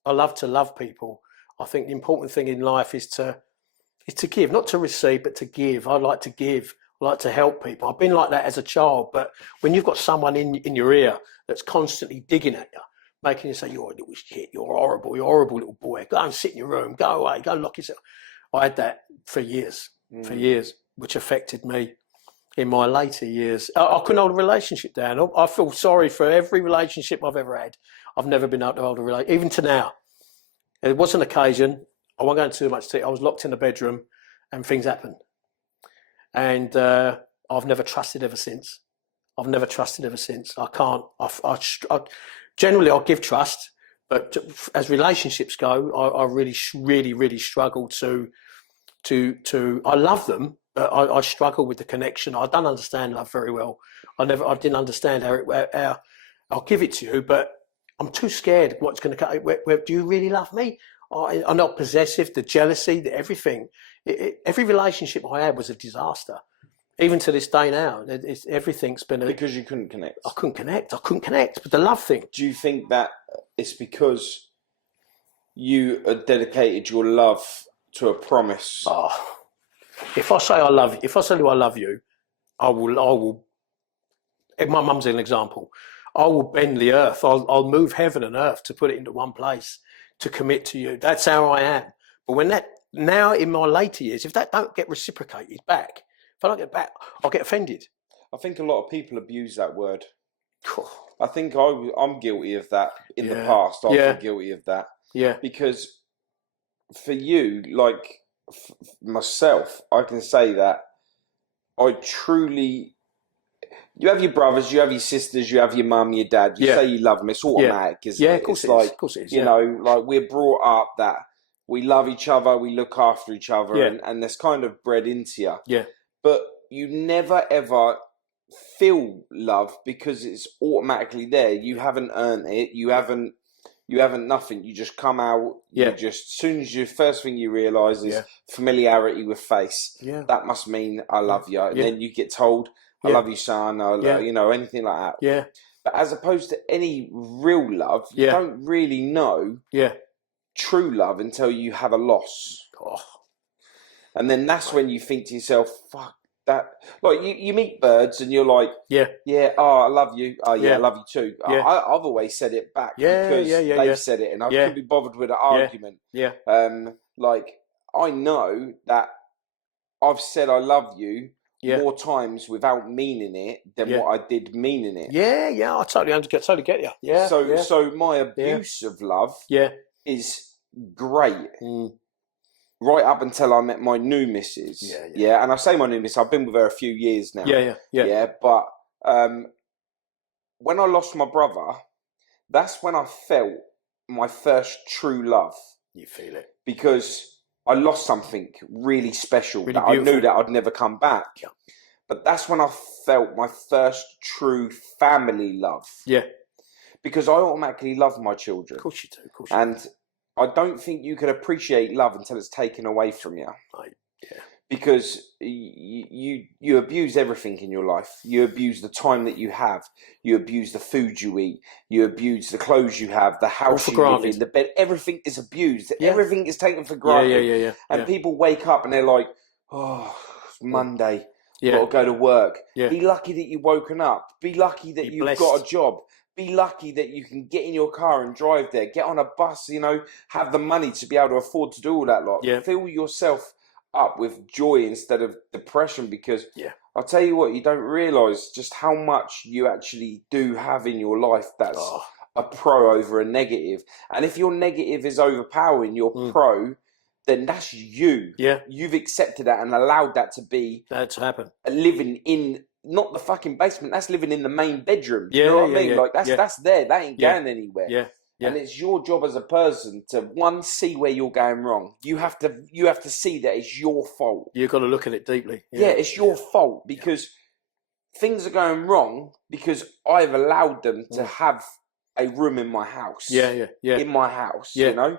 I love to love people. I think the important thing in life is to give, not to receive, but to give. I like to give. I like to help people. I've been like that as a child, but when you've got someone in your ear that's constantly digging at you, making you say, "You're a little shit, you're horrible little boy, go and sit in your room, go away, go lock yourself." I had that for years, which affected me in my later years. I couldn't hold a relationship down. I feel sorry for every relationship I've ever had. I've never been able to hold a relationship, even to now. It was an occasion, I won't go into too much detail, I was locked in the bedroom and things happened. And I've never trusted ever since. I can't. Generally, I'll give trust, but as relationships go, I really struggle to. I love them, but I struggle with the connection. I don't understand love very well. I didn't understand how I'll give it to you, but I'm too scared what's going to come. Do you really love me? I'm not possessive, the jealousy, the everything. Every relationship I had was a disaster. Even to this day now, everything's been because you couldn't connect. I couldn't connect. But the love thing. Do you think that it's because you dedicated your love to a promise? Oh, if I say I love you, if I tell you I love you, I will. If my mum's an example, I will bend the earth. I'll move heaven and earth to put it into one place to commit to you. That's how I am. But when that now in my later years, if that don't get reciprocated back, if I don't get back, I'll get offended. I think a lot of people abuse that word. I think I'm guilty of that in the past. I've been guilty of that. Yeah. Because for you, like myself, I can say that I truly. You have your brothers, you have your sisters, you have your mum, your dad. You say you love them. It's automatic, isn't it? Yeah, of course it is. Of course it is. You know, like we're brought up that we love each other, we look after each other, and that's kind of bred into you. Yeah. But you never ever feel love because it's automatically there. You haven't earned it. You haven't nothing. You just come out. Yeah. You just as soon as first thing you realise is familiarity with face. Yeah. That must mean I love you. And then you get told, I love you, son. You know, anything like that. Yeah. But as opposed to any real love, you don't really know true love until you have a loss. Oh. And then that's when you think to yourself, fuck that. Like you meet birds and you're like, oh, I love you. Oh, yeah, I love you too. Yeah. I've always said it back because they've said it and I couldn't be bothered with an argument. Yeah. Like, I know that I've said I love you more times without meaning it than what I did meaning it. Yeah, I totally get you. Yeah. So my abuse of love is great. Right up until I met my new missus. Yeah. And I say my new missus, I've been with her a few years now. Yeah. But when I lost my brother, that's when I felt my first true love. You feel it. Because I lost something really special really that beautiful. I knew that I'd never come back. Yeah. But that's when I felt my first true family love. Yeah. Because I automatically love my children. Of course you do. Of course you do. I don't think you can appreciate love until it's taken away from you. Because you abuse everything in your life. You abuse the time that you have. You abuse the food you eat. You abuse the clothes you have, the house you live in, the bed. Everything is abused. Everything is taken for granted. And people wake up and they're like, oh, it's Monday. Got to go to work. Be lucky that you've woken up. Be lucky that you've got a job. Be lucky that you can get in your car and drive there. Get on a bus, you know, have the money to be able to afford to do all that lot. Fill yourself up with joy instead of depression, because I'll tell you what, you don't realise just how much you actually do have in your life that's a pro over a negative. And if your negative is overpowering your pro, then that's you. You've accepted that and allowed that to be. That's happen. Living in not the fucking basement, that's living in the main bedroom. You know what I mean? Like that's there. That ain't going anywhere. And it's your job as a person to see where you're going wrong. You have to see that it's your fault. You've got to look at it deeply. It's your fault because things are going wrong because I've allowed them to have a room in my house. In my house, you know.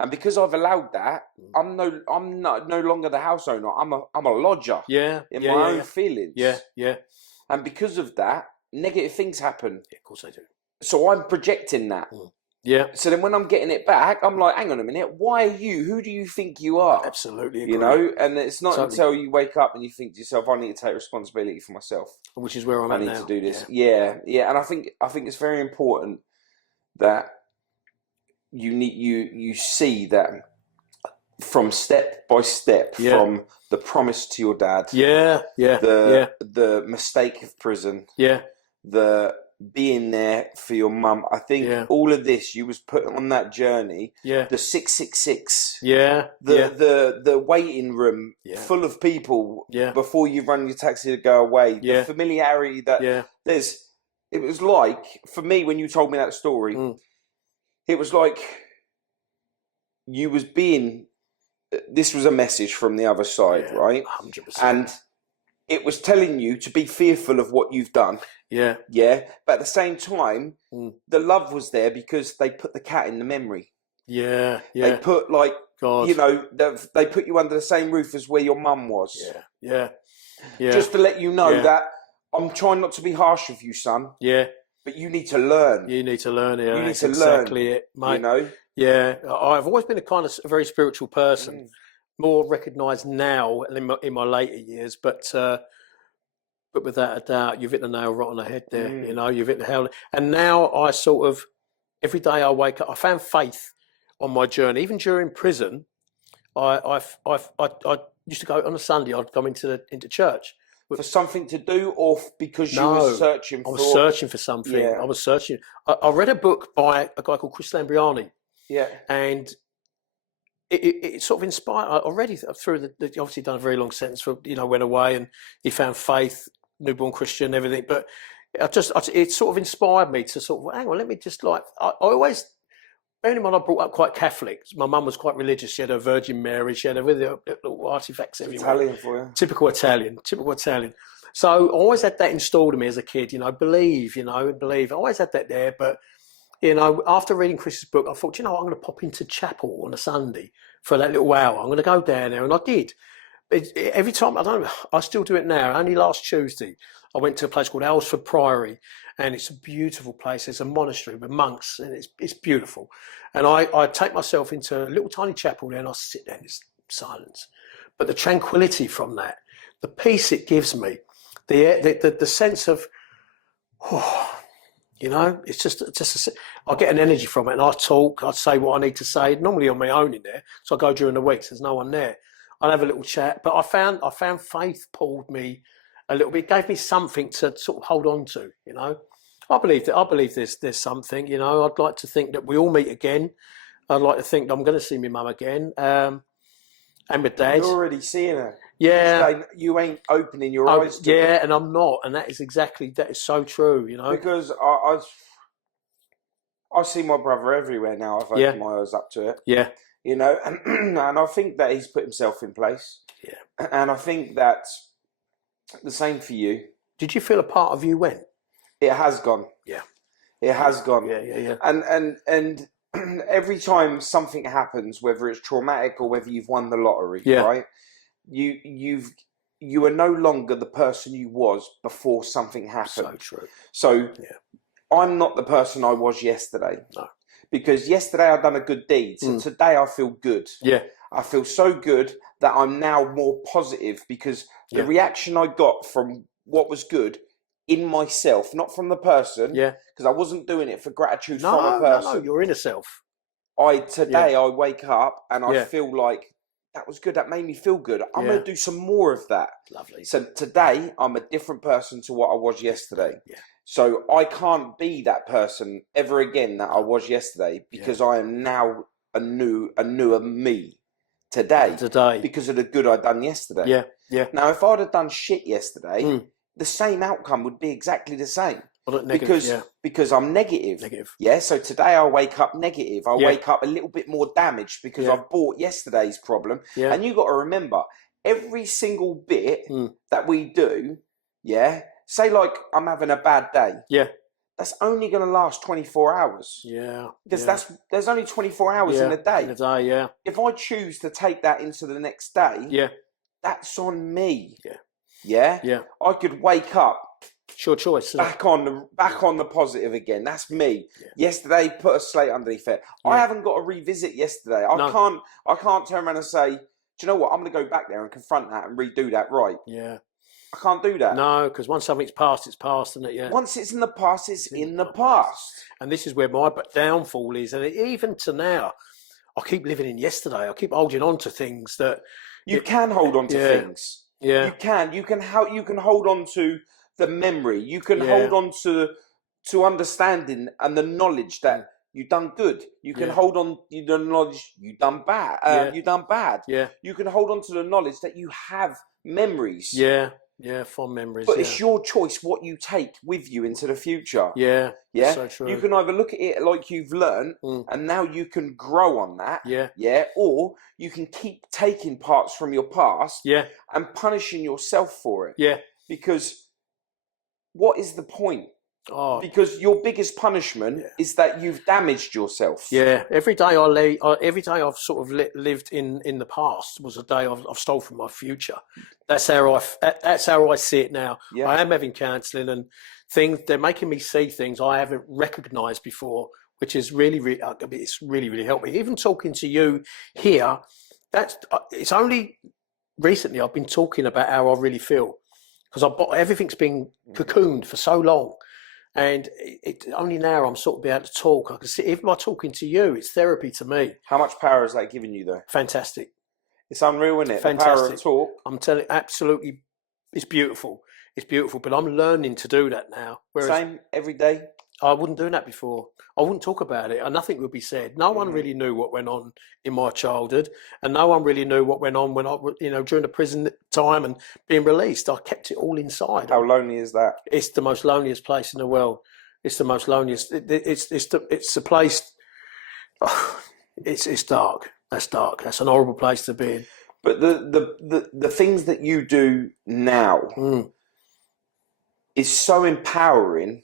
And because I've allowed that, I'm no longer the house owner. I'm a lodger. In my own feelings. And because of that, negative things happen. Yeah, of course they do. So I'm projecting that. So then when I'm getting it back, I'm like, hang on a minute, why are you? Who do you think you are? Absolutely agree. You know, and it's not until you wake up and you think to yourself, I need to take responsibility for myself. Which is where I'm at now. I need to do this. Yeah. And I think it's very important that you see that from step by step, from the promise to your dad, the mistake of prison, the being there for your mum. I think all of this you was put on that journey. The 666. The waiting room full of people before you run your taxi to go away. The familiarity that there's. It was like for me when you told me that story. It was like you was being. This was a message from the other side, right? 100%. And it was telling you to be fearful of what you've done. But at the same time, the love was there because they put the cat in the memory. They put you know, they put you under the same roof as where your mum was. Just to let you know that I'm trying not to be harsh with you, son. But you need to learn. You need to learn. You need That's to learn. Exactly it, mate. You know, Yeah, I've always been a kind of a very spiritual person, more recognised now in my later years, but without a doubt, you've hit the nail right on the head there. You know, you've hit the hell. And now I sort of every day I wake up, I found faith on my journey. Even during prison, I used to go on a Sunday. I'd go into church for something to do, or because you were searching for. I was searching for something. Yeah. I was searching. I read a book by a guy called Chris Lambriani. Yeah. And it sort of inspired. I already through the obviously done a very long sentence for went away and he found faith, newborn Christian, everything. But it sort of inspired me to sort of hang on. Let me just I always. Bearing in mind, I brought up quite Catholic. My mum was quite religious. She had a Virgin Mary. She had little artifacts everywhere. Italian for you. Typical Italian. So I always had that installed in me as a kid. Believe. I always had that there. But after reading Chris's book, I thought, I'm going to pop into chapel on a Sunday for that little hour. I'm going to go down there, and I did. Every time, I still do it now. Only last Tuesday, I went to a place called Alresford Priory, and it's a beautiful place. It's a monastery with monks, and it's beautiful. And I take myself into a little tiny chapel there, and I sit there in this silence. But the tranquility from that, the peace it gives me, the sense of, it's just I get an energy from it, and I talk. I say what I need to say. Normally on my own in there, so I go during the weeks. There's no one there. I'll have a little chat, but I found faith pulled me a little bit, gave me something to sort of hold on to. I believe there's something. I'd like to think that we all meet again. I'd like to think that I'm going to see my mum again, and my dad. You're already seeing her. Yeah, you ain't opening your eyes to yeah, it. and I'm not, and that is so true. Because I see my brother everywhere now. I've opened my eyes up to it. Yeah. And I think that he's put himself in place. Yeah. And I think that's the same for you. Did you feel a part of you went? It has gone. Yeah. It has gone. Yeah. And every time something happens, whether it's traumatic or whether you've won the lottery, right? You are no longer the person you was before something happened. So true. So I'm not the person I was yesterday. No. Because yesterday I'd done a good deed. So today I feel good. Yeah. I feel so good that I'm now more positive because the reaction I got from what was good in myself, not from the person, because I wasn't doing it for gratitude from a person. No, your inner self. Today I wake up and I feel like that was good. That made me feel good. I'm going to do some more of that. Lovely. So today I'm a different person to what I was yesterday. Yeah. So I can't be that person ever again that I was yesterday because I am now a newer me today because of the good I done yesterday. Yeah, yeah. Now, if I'd have done shit yesterday, the same outcome would be exactly the same. Well, negative, because I'm negative. Negative. Yeah, so today I wake up negative. I wake up a little bit more damaged because I've bought yesterday's problem. Yeah. And you got to remember, every single bit that we do, say like I'm having a bad day. Yeah. That's only going to last 24 hours. Yeah. Because there's only 24 hours in a day. In a day, yeah. If I choose to take that into the next day, that's on me. Yeah. Yeah? Yeah. I could wake up. It's your choice. Back on the positive again. That's me. Yeah. Yesterday, put a slate underneath it. Yeah. I haven't got to revisit yesterday. I can't turn around and say, do you know what? I'm going to go back there and confront that and redo that right. Yeah. I can't do that. No, because once something's past, it's past, isn't it? Yeah. Once it's in the past, it's in the past. And this is where my downfall is. And even to now, I keep living in yesterday. I keep holding on to things that you can hold on to things. Yeah. You can. You can hold on to the memory. You can hold on to understanding and the knowledge that you done good. You can hold on to the knowledge you done bad. You done bad. Yeah. You can hold on to the knowledge that you have memories. Yeah. Yeah, fond memories. But it's your choice what you take with you into the future. Yeah. Yeah. So true. You can either look at it like you've learned and now you can grow on that. Yeah. Yeah. Or you can keep taking parts from your past. Yeah. And punishing yourself for it. Yeah. Because what is the point? Oh. Because your biggest punishment is that you've damaged yourself. Yeah, every day every day I've sort of lived in the past was a day I've stole from my future. That's how I see it now. Yeah. I am having counselling and things. They're making me see things I haven't recognised before which is it's really helped me. Even talking to you here, it's only recently I've been talking about how I really feel, because everything's been cocooned for so long, and only now I'm sort of be able to talk. I can see, even by talking to you, it's therapy to me. How much power has that given you, though? Fantastic. It's unreal, isn't it? Fantastic. The power of talk. I'm telling you, absolutely, it's beautiful. It's beautiful, but I'm learning to do that now. Same every day. I wouldn't do that before. I wouldn't talk about it, and nothing would be said. No one really knew what went on in my childhood, and no one really knew what went on when during the prison time and being released. I kept it all inside. How lonely is that? It's the most loneliest place in the world. It's the most loneliest. It's the place. Oh, it's dark. That's dark. That's an horrible place to be in. But the things that you do now is so empowering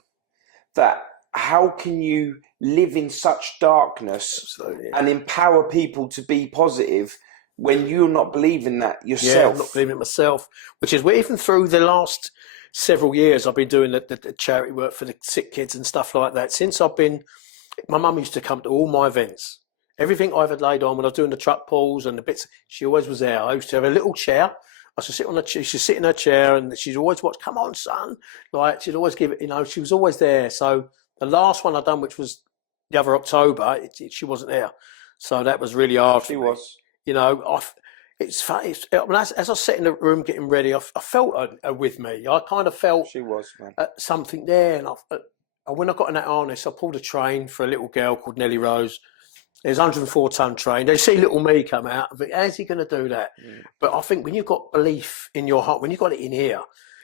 that how can you live in such darkness and empower people to be positive when you're not believing that yourself? Yeah, I'm not believing it myself, which is even through the last several years I've been doing the charity work for the sick kids and stuff like that. Since my mum used to come to all my events. Everything I've had laid on when I was doing the truck pulls and the bits, she always was there. I used to have a little chair. I used to sit on she'd sit in her chair and she'd always watch, come on, son. Like, she'd always give it, she was always there. So the last one I'd done, which was the other October, she wasn't there. So that was really hard for me. Was. It's funny. As I was sitting in the room getting ready, I felt her with me. I kind of felt she was, man. Something there. And when I got in that harness, I pulled a train for a little girl called Nellie Rose. There's 104-ton train. They see little me come out. I think, how's he going to do that? But I think when you've got belief in your heart, when you've got it in here,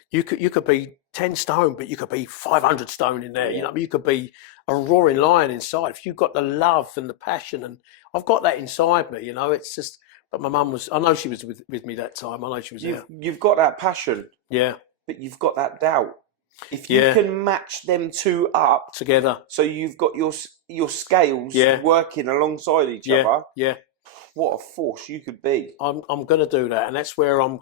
you could be 10 stone, but you could be 500 stone in there. Yeah. You could be a roaring lion inside if you've got the love and the passion. And I've got that inside me. It's just. But my mum was. I know she was with me that time. I know she was there. You've got that passion. Yeah. But you've got that doubt. If you can match them two up together, so you've got your scales working alongside each other. Yeah. What a force you could be. I'm going to do that, and that's where I'm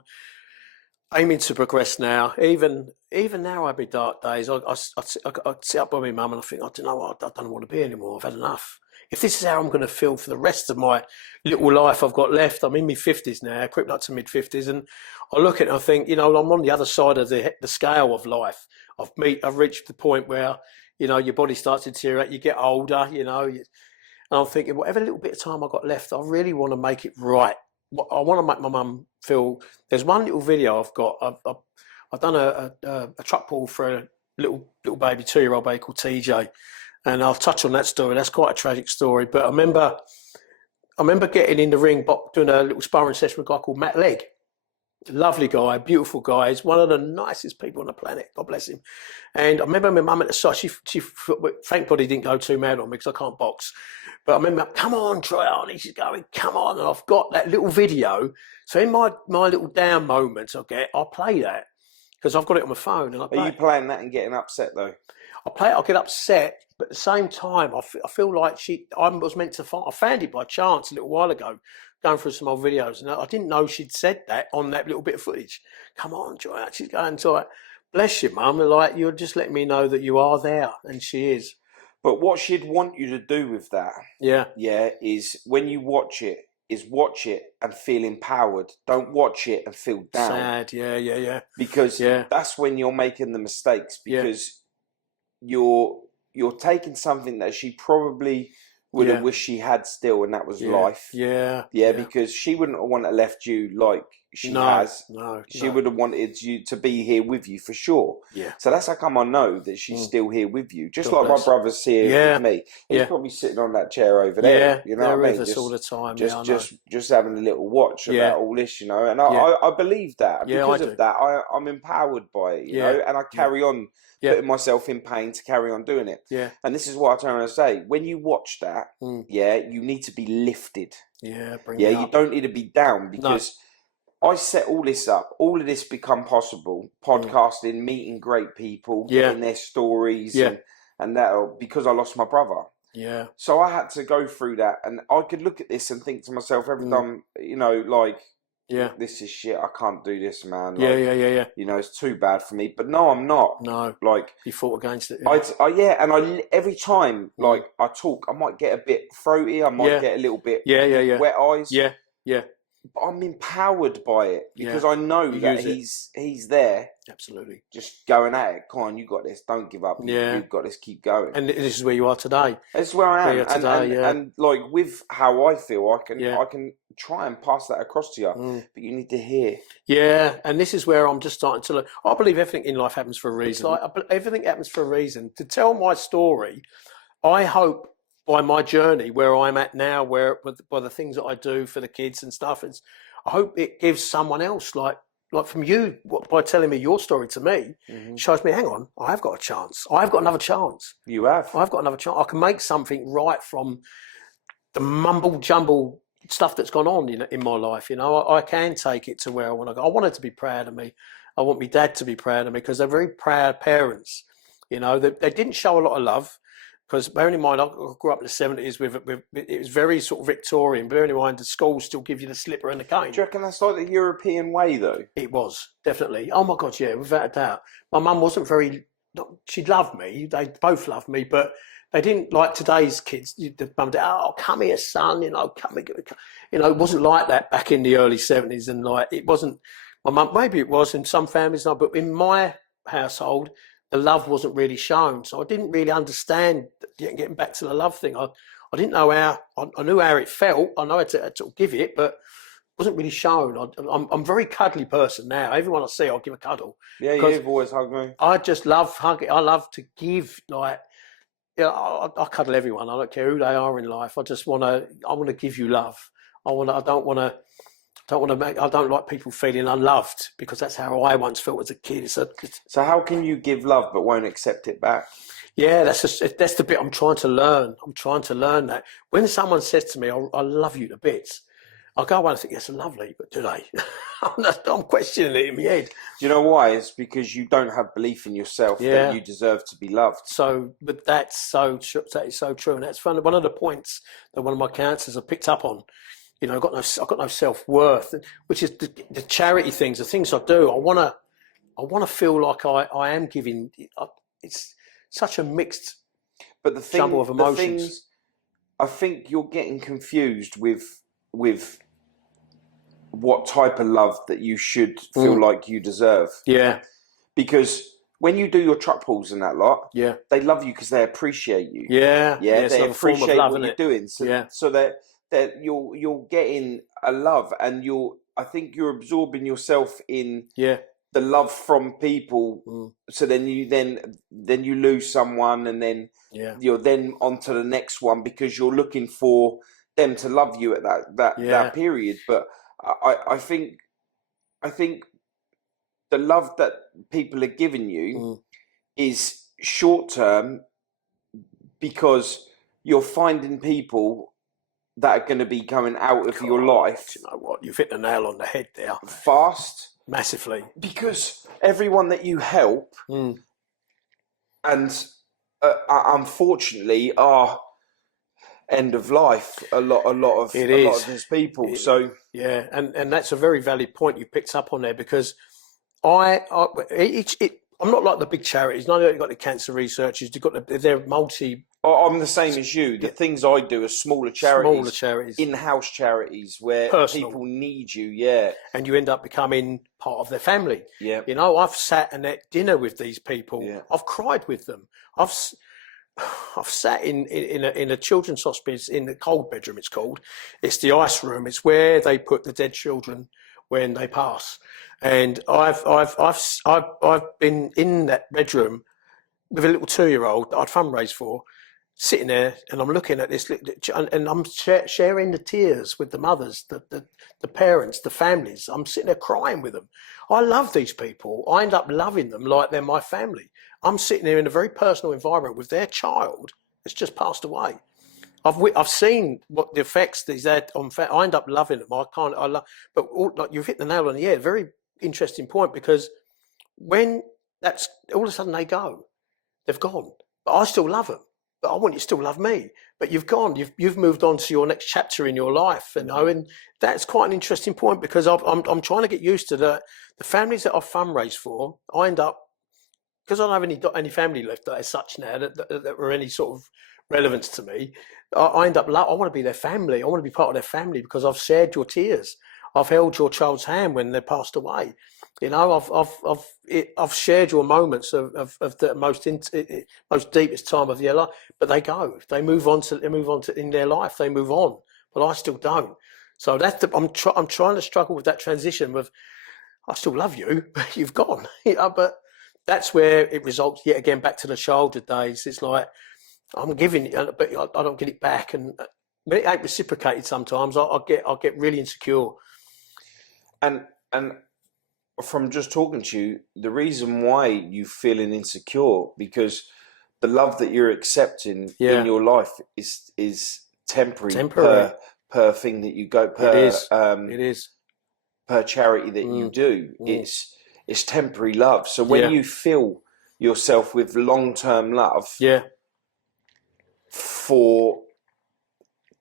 aiming to progress now. Even now, I'd be dark days. I'd sit up by my mum and I think, I don't know, I don't want to be anymore. I've had enough. If this is how I'm going to feel for the rest of my little life I've got left, I'm in my 50s now, creeping up to mid-50s, and I look at it and I think, I'm on the other side of the scale of life. I've reached the point where, your body starts to deteriorate, you get older, and I'm thinking, whatever little bit of time I've got left, I really want to make it right. I want to make my mum feel. There's one little video I've got. I've done a truck pull for a little baby, 2-year-old baby called TJ. And I'll touch on that story. That's quite a tragic story. But I remember getting in the ring, doing a little sparring session with a guy called Matt Legg. Lovely guy, beautiful guy. He's one of the nicest people on the planet. God bless him. And I remember my mum at the side. She thank God he didn't go too mad on me because I can't box. But I remember, come on, Troiani. She's going, come on. And I've got that little video. So in my little down moments I'll play that because I've got it on my phone. And Are you playing that and getting upset though? I'll get upset. But at the same time, I feel like I was meant to fight. I found it by chance a little while ago, going through some old videos, and I didn't know she'd said that on that little bit of footage. Come on, Joy. She's going to like, bless you, Mum. Like, you're just letting me know that you are there, and she is. But what she'd want you to do with that, is when you watch it and feel empowered. Don't watch it and feel down. Sad, yeah. Because that's when you're making the mistakes. Because you're taking something that she probably would have wished she had still, and that was life. Yeah, because she wouldn't have wanted to left you like she has. She would have wanted you to be here with you for sure. Yeah. So that's how come I know that she's still here with you. Just like my brother's here with me. He's probably sitting on that chair over there. You know what I mean? With us all the time. Just having a little watch about all this, And I believe that. Because of that, I'm empowered by it, and I carry on putting myself in pain to carry on doing it. Yeah. And this is what I turn around and say. When you watch that, you need to be lifted. Yeah, you don't need to be down because I set all this up. All of this become possible. Podcasting, meeting great people, getting their stories and that because I lost my brother. Yeah. So I had to go through that, and I could look at this and think to myself every time, Yeah. this is shit. I can't do this, man. Yeah, Like, yeah. You know, it's too bad for me. But no, I'm not. No. Like, You fought against it. and every time, like, I talk, I might get a bit throaty. I might get a little bit Yeah. wet eyes. Yeah. But I'm empowered by it because I know You that use he's there, Absolutely. just going at it. Come on, you got this. Don't give up. Yeah. You've got this. Keep going. And this is where you are today. That's where I am. Where you are today, and like with how I feel, I Yeah. can try and pass that across to you, but you need to hear. Yeah, and this is where I'm just starting to learn. I believe everything in life happens for a reason. Everything happens for a reason. To tell my story, I hope by my journey where I'm at now, by the things that I do for the kids and stuff, I hope it gives someone else, like from you, by telling me your story to me, shows me, hang on, I've got a chance. I've got another chance. You have. I've got another chance. I can make something right from the mumble jumble stuff that's gone on in my life. You know, I can take it to where I want to go. I want it to be proud of me. I want my dad to be proud of me because they're very proud parents. You know, they didn't show a lot of love. Because bearing in mind, I grew up in the 70s with it was very sort of Victorian. Bearing in mind, the schools still give you the slipper and the cane. Do you reckon that's like the European way, though? It was, definitely. Oh my God, yeah, without a doubt. My mum wasn't very, she loved me. They both loved me, but they didn't like today's kids. The mum said, oh, come here, son, you know, come here. You know, it wasn't like that back in the early 70s. And like, it wasn't, my mum, maybe it was in some families, no, but in my household, the love wasn't really shown. So I didn't really understand, getting back to the love thing. I didn't know how, I knew how it felt. I know how to give it, but it wasn't really shown. I'm a very cuddly person now. Everyone I see, I'll give a cuddle. Yeah, you've always hugged me. I just love hugging. I love to give, like, you know, I cuddle everyone. I don't care who they are in life. I want to give you love. I don't like people feeling unloved because that's how I once felt as a kid. So how can you give love but won't accept it back? Yeah, that's the bit I'm trying to learn. I'm trying to learn that. When someone says to me, I love you to bits, I'll go away and think, yes, lovely, but do they? I'm questioning it in my head. Do you know why? It's because you don't have belief in yourself that you deserve to be loved. So, but that is so true. And that's one of the points that one of my counselors have picked up on. You know, I've got no self-worth, which is the charity things, the things I do. I want to feel like I am giving. It's such a mixed jumble of emotions. I think you're getting confused with what type of love that you should feel like you deserve. Yeah. Because when you do your truck pulls and that lot, they love you because they appreciate you. Yeah. They appreciate what you're doing. So that you're getting a love, and I think you're absorbing yourself in the love from people. So then you lose someone, and then you're then on to the next one because you're looking for them to love you at that period. But I think the love that people are giving you is short term because you're finding people that are going to be coming out of your life. You know what? You've hit the nail on the head there. Fast. Massively. Because everyone that you help and unfortunately are end of life. A lot of these people. And that's a very valid point you picked up on there, because I'm not like the big charities. No, you've got the cancer researchers. They're multi. I'm the same as you. The things I do are smaller charities, in-house charities where people need you. Yeah, and you end up becoming part of their family. Yeah, you know, I've sat and at dinner with these people. Yeah. I've cried with them. I've sat in a children's hospice in the cold bedroom. It's called. It's the ice room. It's where they put the dead children when they pass. And I've been in that bedroom with a little 2-year-old that I'd fundraised for, sitting there, and I'm looking at this, and I'm sharing the tears with the mothers, the parents, the families. I'm sitting there crying with them. I love these people. I end up loving them like they're my family. I'm sitting there in a very personal environment with their child that's just passed away. I've seen what the effects these had on. I end up loving them. But you've hit the nail on the head. Very interesting point, because when that's all of a sudden they've gone, but I still love them. but I want you to still love me. But you've gone, you've moved on to your next chapter in your life, you know, and that's quite an interesting point because I'm trying to get used to the families that I fundraise for. I end up, because I don't have any family left as such now that were any sort of relevance to me. I end up, I want to be their family. I want to be part of their family because I've shared your tears. I've held your child's hand when they passed away. You know, I've shared your moments of the most deepest time of their life. But they move on to in their life. They move on, but I still don't. So I'm trying to struggle with that transition. With I still love you, but you've gone. You know, but that's where it results yet again back to the childhood days. It's like I'm giving, but I don't get it back, and when it ain't reciprocated, sometimes I get really insecure. And from just talking to you, the reason why you feeling insecure because the love that you're accepting in your life is temporary. Per thing that you go per. It is per charity that you do. It's temporary love. So when you fill yourself with long-term love, for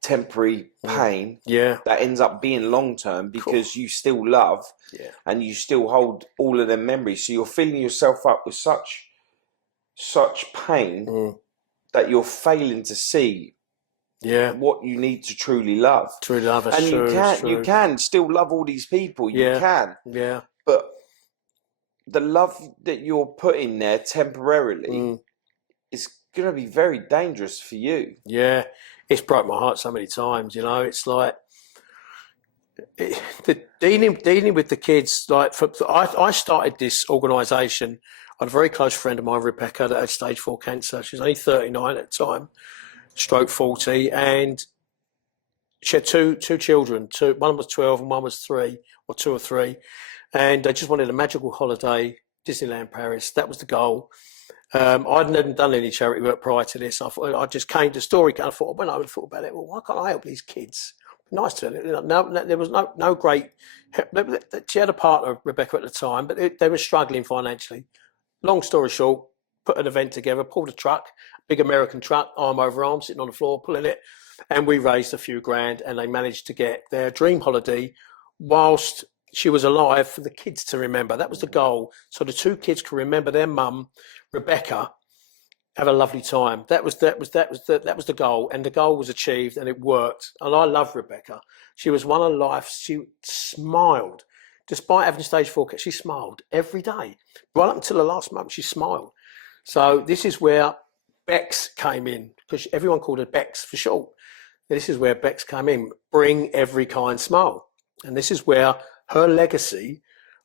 temporary pain, that ends up being long-term because you still love and you still hold all of them memories. So you're filling yourself up with such pain that you're failing to see what you need to truly love. Truly love, and you can still love all these people. You can. But the love that you're putting there temporarily is going to be very dangerous for you. Yeah, it's broke my heart so many times. You know, it's like dealing with the kids. Like, I started this organisation. I had a very close friend of mine, Rebecca, that had stage 4 cancer. She was only 39 at the time, stroke 40, and she had two children. One was 12 and one was 3, or 2 or 3, and they just wanted a magical holiday, Disneyland Paris. That was the goal. I'd never done any charity work prior to this. I just came to the story, and I thought, when I would thought about it, well, why can't I help these kids? Nice to them. No, there was no great. She had a partner, Rebecca, at the time, but they were struggling financially. Long story short, put an event together, pulled a truck, big American truck, arm over arm, sitting on the floor, pulling it, and we raised a few grand, and they managed to get their dream holiday whilst she was alive for the kids to remember. That was the goal. So the 2 kids could remember their mum, Rebecca, have a lovely time. That was the goal, and the goal was achieved, and it worked. And I love Rebecca. She was one of life's. She smiled, despite having stage 4. She smiled every day, right up until the last month. She smiled. So this is where Bex came in, because everyone called her Bex for short. This is where Bex came in. Bring every kind smile, and this is where her legacy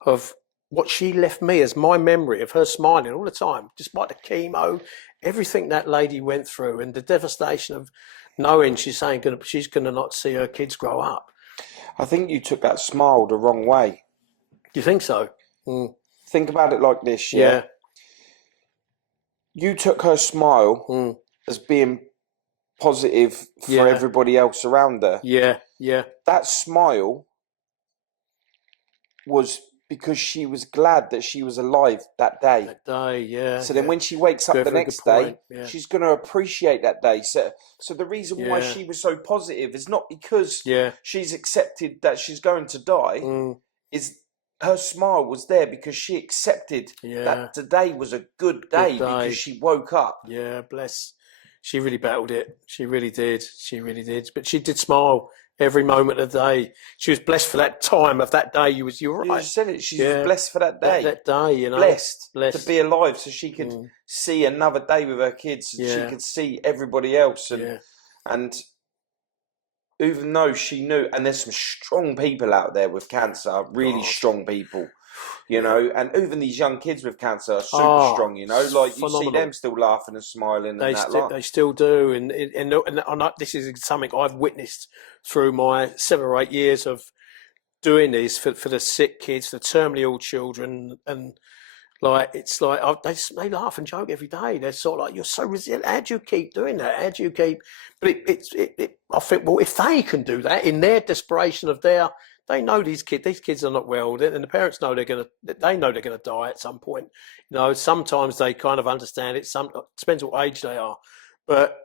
of what she left me as my memory of her smiling all the time, despite the chemo, everything that lady went through, and the devastation of knowing she's gonna not see her kids grow up. I think you took that smile the wrong way. Do you think so? Think about it like this, yeah? You took her smile as being positive for everybody else around her. Yeah. That smile was because she was glad that she was alive that day. That day, yeah. So then when she wakes up the next day, she's going to appreciate that day. So the reason why she was so positive is not because she's accepted that she's going to die. Is her smile was there because she accepted that today was a good day because she woke up. Yeah, bless. She really battled it. She really did. But she did smile every moment of the day. She was blessed for that time of that day. You were right. You said it. She's blessed for that day. That day, you know. Blessed to be alive, so she could see another day with her kids, and she could see everybody else. And even though she knew, and there's some strong people out there with cancer, really strong people. You know, and even these young kids with cancer are super strong. You know, like phenomenal. You see them still laughing and smiling. They still do, and this is something I've witnessed through my 7 or 8 years of doing this for the sick kids, the terminally ill children, and like it's like they laugh and joke every day. They're sort of like, "You're so resilient. How do you keep doing that? How do you keep?" But I think, well, if they can do that in their desperation of they know these kids are not well, and the parents know they're gonna die at some point. You know, sometimes they kind of understand it. Depends what age they are, but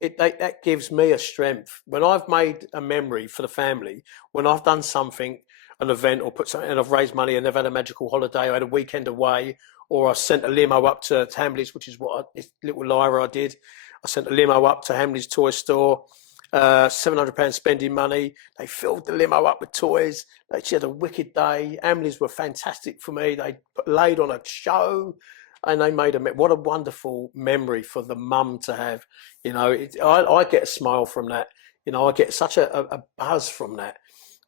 that gives me a strength. When I've made a memory for the family, when I've done something, an event, or put something, and I've raised money, and they've had a magical holiday, I had a weekend away, or I sent a limo up to Hamleys, which is what little Lyra I did. I sent a limo up to Hamleys toy store, £700 spending money. They filled the limo up with toys. She had a wicked day. Hamleys were fantastic for me. They laid on a show, and they made what a wonderful memory for the mum to have. You know, I get a smile from that. You know, I get such a buzz from that.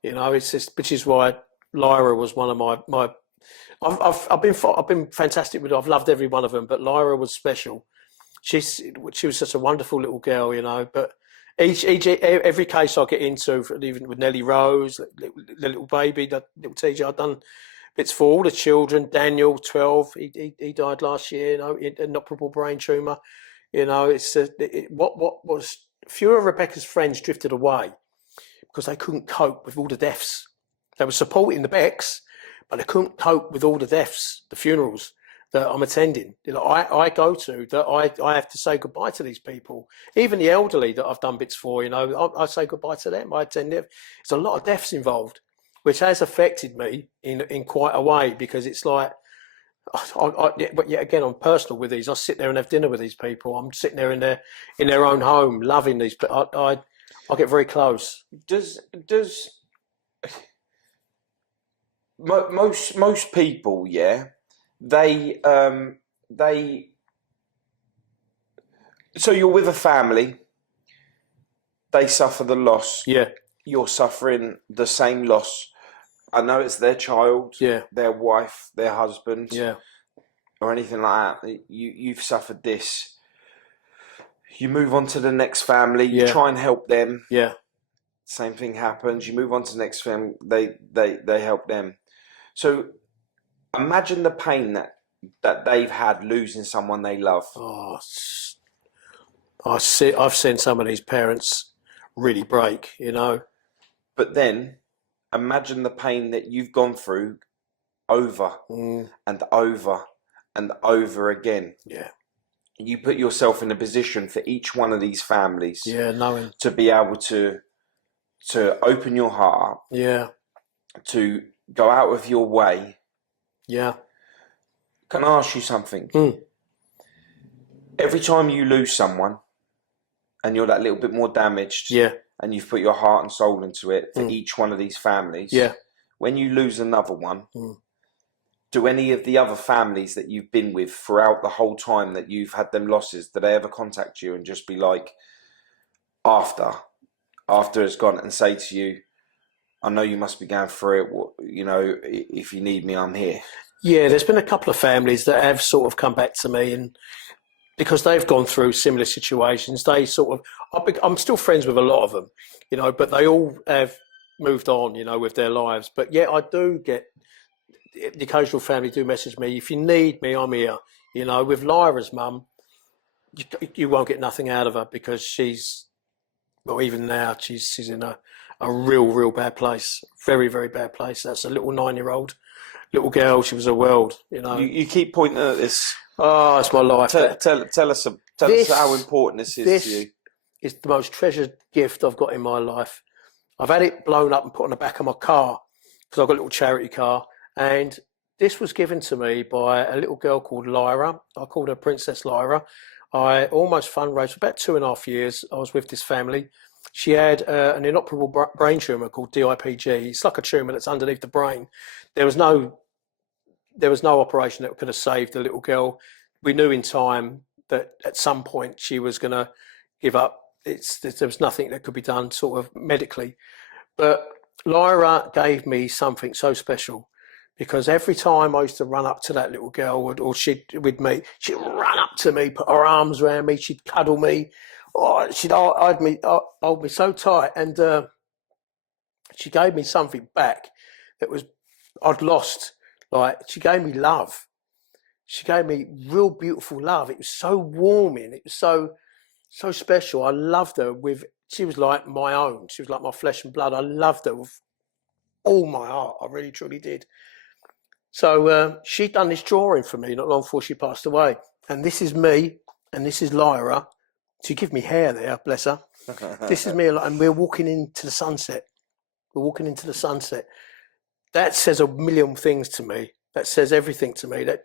You know, it's just, which is why Lyra was one of my. I've been fantastic with her. I've loved every one of them, but Lyra was special. She was such a wonderful little girl, you know. But every case I get into, even with Nellie Rose, the little baby, the little TJ, I've done bits for all the children. Daniel, 12, he died last year, you know, an inoperable brain tumour. You know, what was, a few of Rebecca's friends drifted away because they couldn't cope with all the deaths. They were supporting the Becks, but they couldn't cope with all the deaths, the funerals that I'm attending. You know, I go to, that I have to say goodbye to these people. Even the elderly that I've done bits for, you know, I say goodbye to them. I attend them. There's a lot of deaths involved, which has affected me in quite a way, because it's like, but yet again, I'm personal with these. I sit there and have dinner with these people. I'm sitting there in their own home, loving these. But I get very close. Does most people, yeah, they so you're with a family, they suffer the loss, yeah, you're suffering the same loss. I know it's their child, yeah, their wife, their husband, yeah, or anything like that. You've suffered this. You move on to the next family. You try and help them. Yeah. Same thing happens. You move on to the next family. They help them. So imagine the pain that they've had losing someone they love. Oh, I've seen some of these parents really break, you know. But then imagine the pain that you've gone through over and over and over again. Yeah. You put yourself in a position for each one of these families. Yeah, knowing to be able to open your heart up. Yeah. To go out of your way. Yeah. Can I ask you something? Every time you lose someone and you're that little bit more damaged, yeah, and you've put your heart and soul into it for each one of these families, yeah, when you lose another one, do any of the other families that you've been with throughout the whole time that you've had them losses, do they ever contact you and just be like, after it's gone, and say to you, I know you must be going through it, you know, if you need me, I'm here? Yeah, there's been a couple of families that have sort of come back to me, and because they've gone through similar situations, they sort of, I'm still friends with a lot of them, you know, but they all have moved on, you know, with their lives. But yeah, I do get, the occasional family do message me, if you need me, I'm here. You know, with Lyra's mum, you won't get nothing out of her, because she's, well, even now, she's in a real bad place. Very, very bad place. That's a little 9-year-old little girl. She was a world, you know. You keep pointing at this. Oh, it's my life. Tell us how important this is to you. This is the most treasured gift I've got in my life. I've had it blown up and put on the back of my car, because I've got a little charity car. And this was given to me by a little girl called Lyra. I called her Princess Lyra. I almost fundraised for about 2.5 years. I was with this family. She had an inoperable brain tumour called DIPG. It's like a tumour that's underneath the brain. There was no operation that could have saved the little girl. We knew in time that at some point she was going to give up. There was nothing that could be done sort of medically. But Lyra gave me something so special, because every time I used to run up to that little girl, or she'd run up to me, put her arms around me, she'd cuddle me, or she'd hold me so tight, and she gave me something back that was I'd lost. Like, she gave me love. She gave me real beautiful love. It was so warming. It was so special. I loved her she was like my own. She was like my flesh and blood. I loved her with all my heart. I really, truly did. So she'd done this drawing for me not long before she passed away. And this is me, and this is Lyra She give me hair there, bless her. This is me, and we're walking into the sunset. We're walking into the sunset. That says a million things to me. That says everything to me. That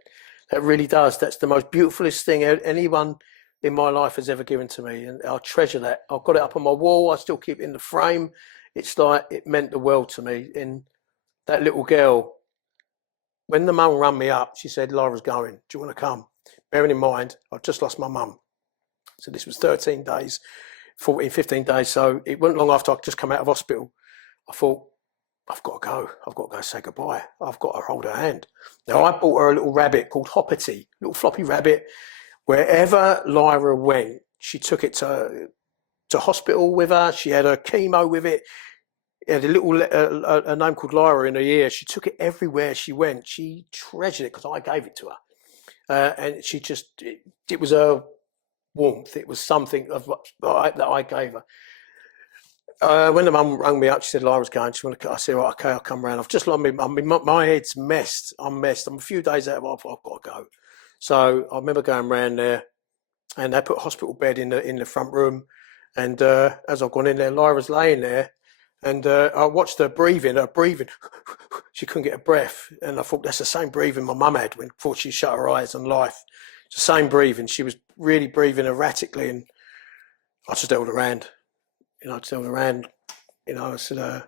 really does. That's the most beautifulest thing anyone in my life has ever given to me, and I treasure that. I've got it up on my wall. I still keep it in the frame. It's like it meant the world to me. And that little girl, when the mum rang me up, she said, "Lyra's going. Do you want to come?" Bearing in mind, I've just lost my mum. So this was 13 days, 14, 15 days. So it wasn't long after I'd just come out of hospital. I thought, I've got to go. I've got to go say goodbye. I've got to hold her hand. Now, I bought her a little rabbit called Hoppity, little floppy rabbit. Wherever Lyra went, she took it to hospital with her. She had her chemo with it. It had a little a name called Lyra in her ear. She took it everywhere she went. She treasured it because I gave it to her. And she just, it was a warmth. It was something that I gave her. When the mum rang me up, she said, "Lyra's going." I said, "Right, okay, I'll come round." I've just lost me. My head's messed. I'm messed. I'm a few days out. I've got to go. So I remember going round there, and they put a hospital bed in the front room. And as I've gone in there, Lyra's laying there, and I watched her breathing. She couldn't get a breath, and I thought that's the same breathing my mum had before she shut her eyes on life. It's the same breathing. She was really breathing erratically, and I just held her hand. I held her hand. I said,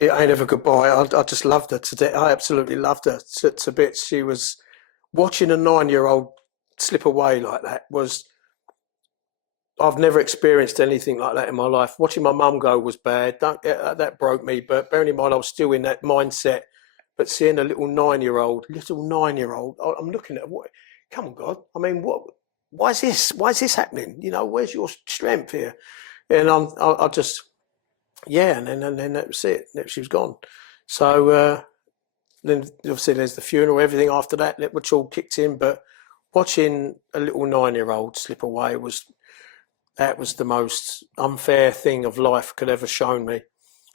"It ain't ever goodbye." I just loved her to death. I absolutely loved her to bits. She was watching a 9-year-old slip away like that. I've never experienced anything like that in my life. Watching my mum go was bad. That broke me. But bearing in mind, I was still in that mindset. But seeing a little 9-year-old, I'm looking at what? Come on, God. I mean, what? Why is this? Why is this happening? Where's your strength here? And I just, yeah. And then that was it. She was gone. So then obviously there's the funeral, everything after that, which all kicked in. But watching a little 9-year-old slip away that was the most unfair thing of life could ever shown me,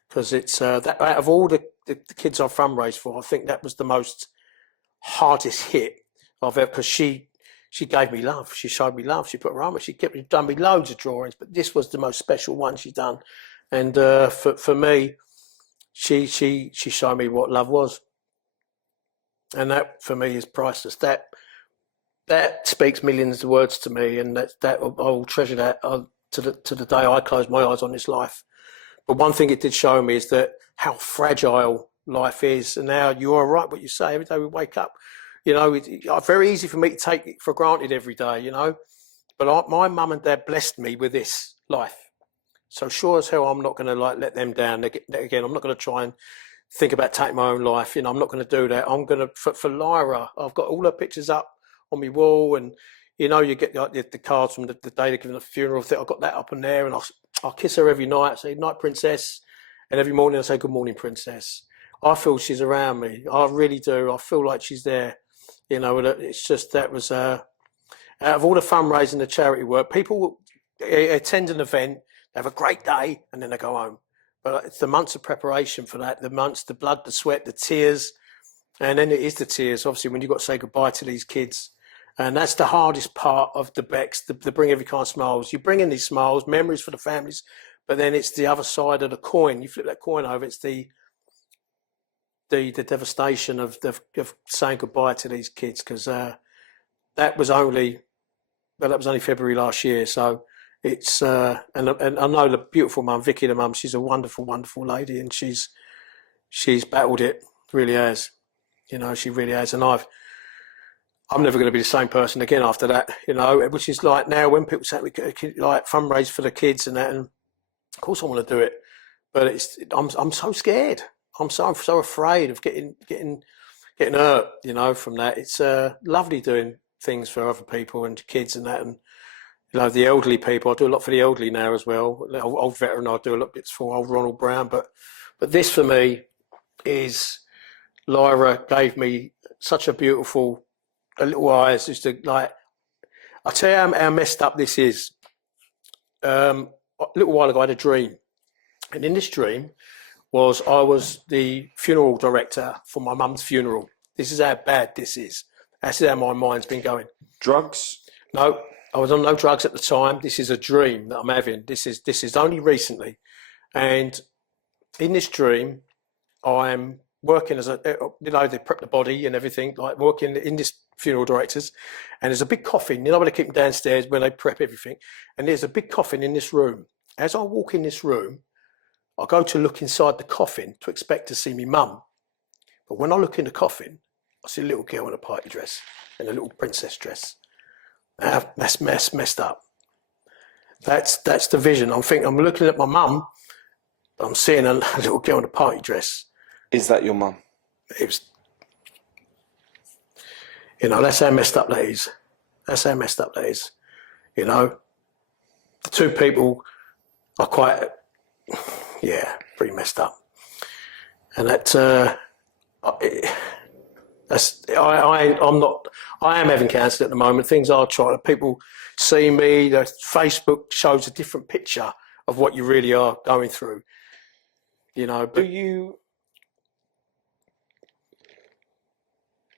because it's that out of all the kids I've fundraised for, I think that was the most hardest hit I've ever, because she gave me love. She showed me love. She put her arm up. She done me loads of drawings, but this was the most special one she done. And for me, she showed me what love was, and that for me is priceless. That speaks millions of words to me, and that I'll treasure that to the day I close my eyes on this life. But one thing it did show me is that how fragile life is. And now you are right what you say. Every day we wake up, it's very easy for me to take it for granted every day, But my mum and dad blessed me with this life. So sure as hell, I'm not going to let them down again. I'm not going to try and think about taking my own life. I'm not going to do that. I'm going to, for Lyra, I've got all her pictures up on my wall, and you get the cards from the day they're giving the funeral. I've got that up in there, and I'll kiss her every night. I say, "Night, princess," and every morning I say, "Good morning, princess." I feel she's around me. I really do. I feel like she's there. It's just that was out of all the fundraising, the charity work, people attend an event, they have a great day, and then they go home. But it's the months of preparation for that, the months, the blood, the sweat, the tears, and then it is the tears. Obviously, when you've got to say goodbye to these kids. And that's the hardest part of the Becks, to bring every kind of smiles. You bring in these smiles, memories for the families, but then it's the other side of the coin. You flip that coin over, it's the devastation of saying goodbye to these kids, because that was only February last year. So it's and I know the beautiful mum, Vicky, the mum. She's a wonderful, wonderful lady, and she's battled it. Really has, she really has. And I'm never going to be the same person again after that, which is like now when people say we like fundraise for the kids and that, and of course I want to do it, but I'm so scared. I'm so afraid of getting hurt, from that. It's lovely doing things for other people and kids and that, and the elderly people. I do a lot for the elderly now as well. Old veteran, I do a lot of bits for old Ronald Brown, but this for me is Lyra gave me such a beautiful. A little eyes, just I'll tell you how messed up this is. A little while ago, I had a dream, and in this dream I was the funeral director for my mum's funeral. This is how bad this is. That's how my mind's been going. Drugs? No, I was on no drugs at the time. This is a dream that I'm having. This is only recently, and in this dream, I'm working as they prep the body and everything, like working in this funeral directors, and there's a big coffin. When they keep them downstairs when they prep everything, and there's a big coffin in this room. As I walk in this room, I go to look inside the coffin to expect to see me mum, but when I look in the coffin, I see a little girl in a party dress and a little princess dress. That's messed up. That's the vision. I'm looking at my mum. I'm seeing a little girl in a party dress. Is that your mum? It was, that's how messed up that is. That's how messed up that is. The two people are quite, pretty messed up. And I am having cancer at the moment. Things are trying. People see me. The Facebook shows a different picture of what you really are going through. But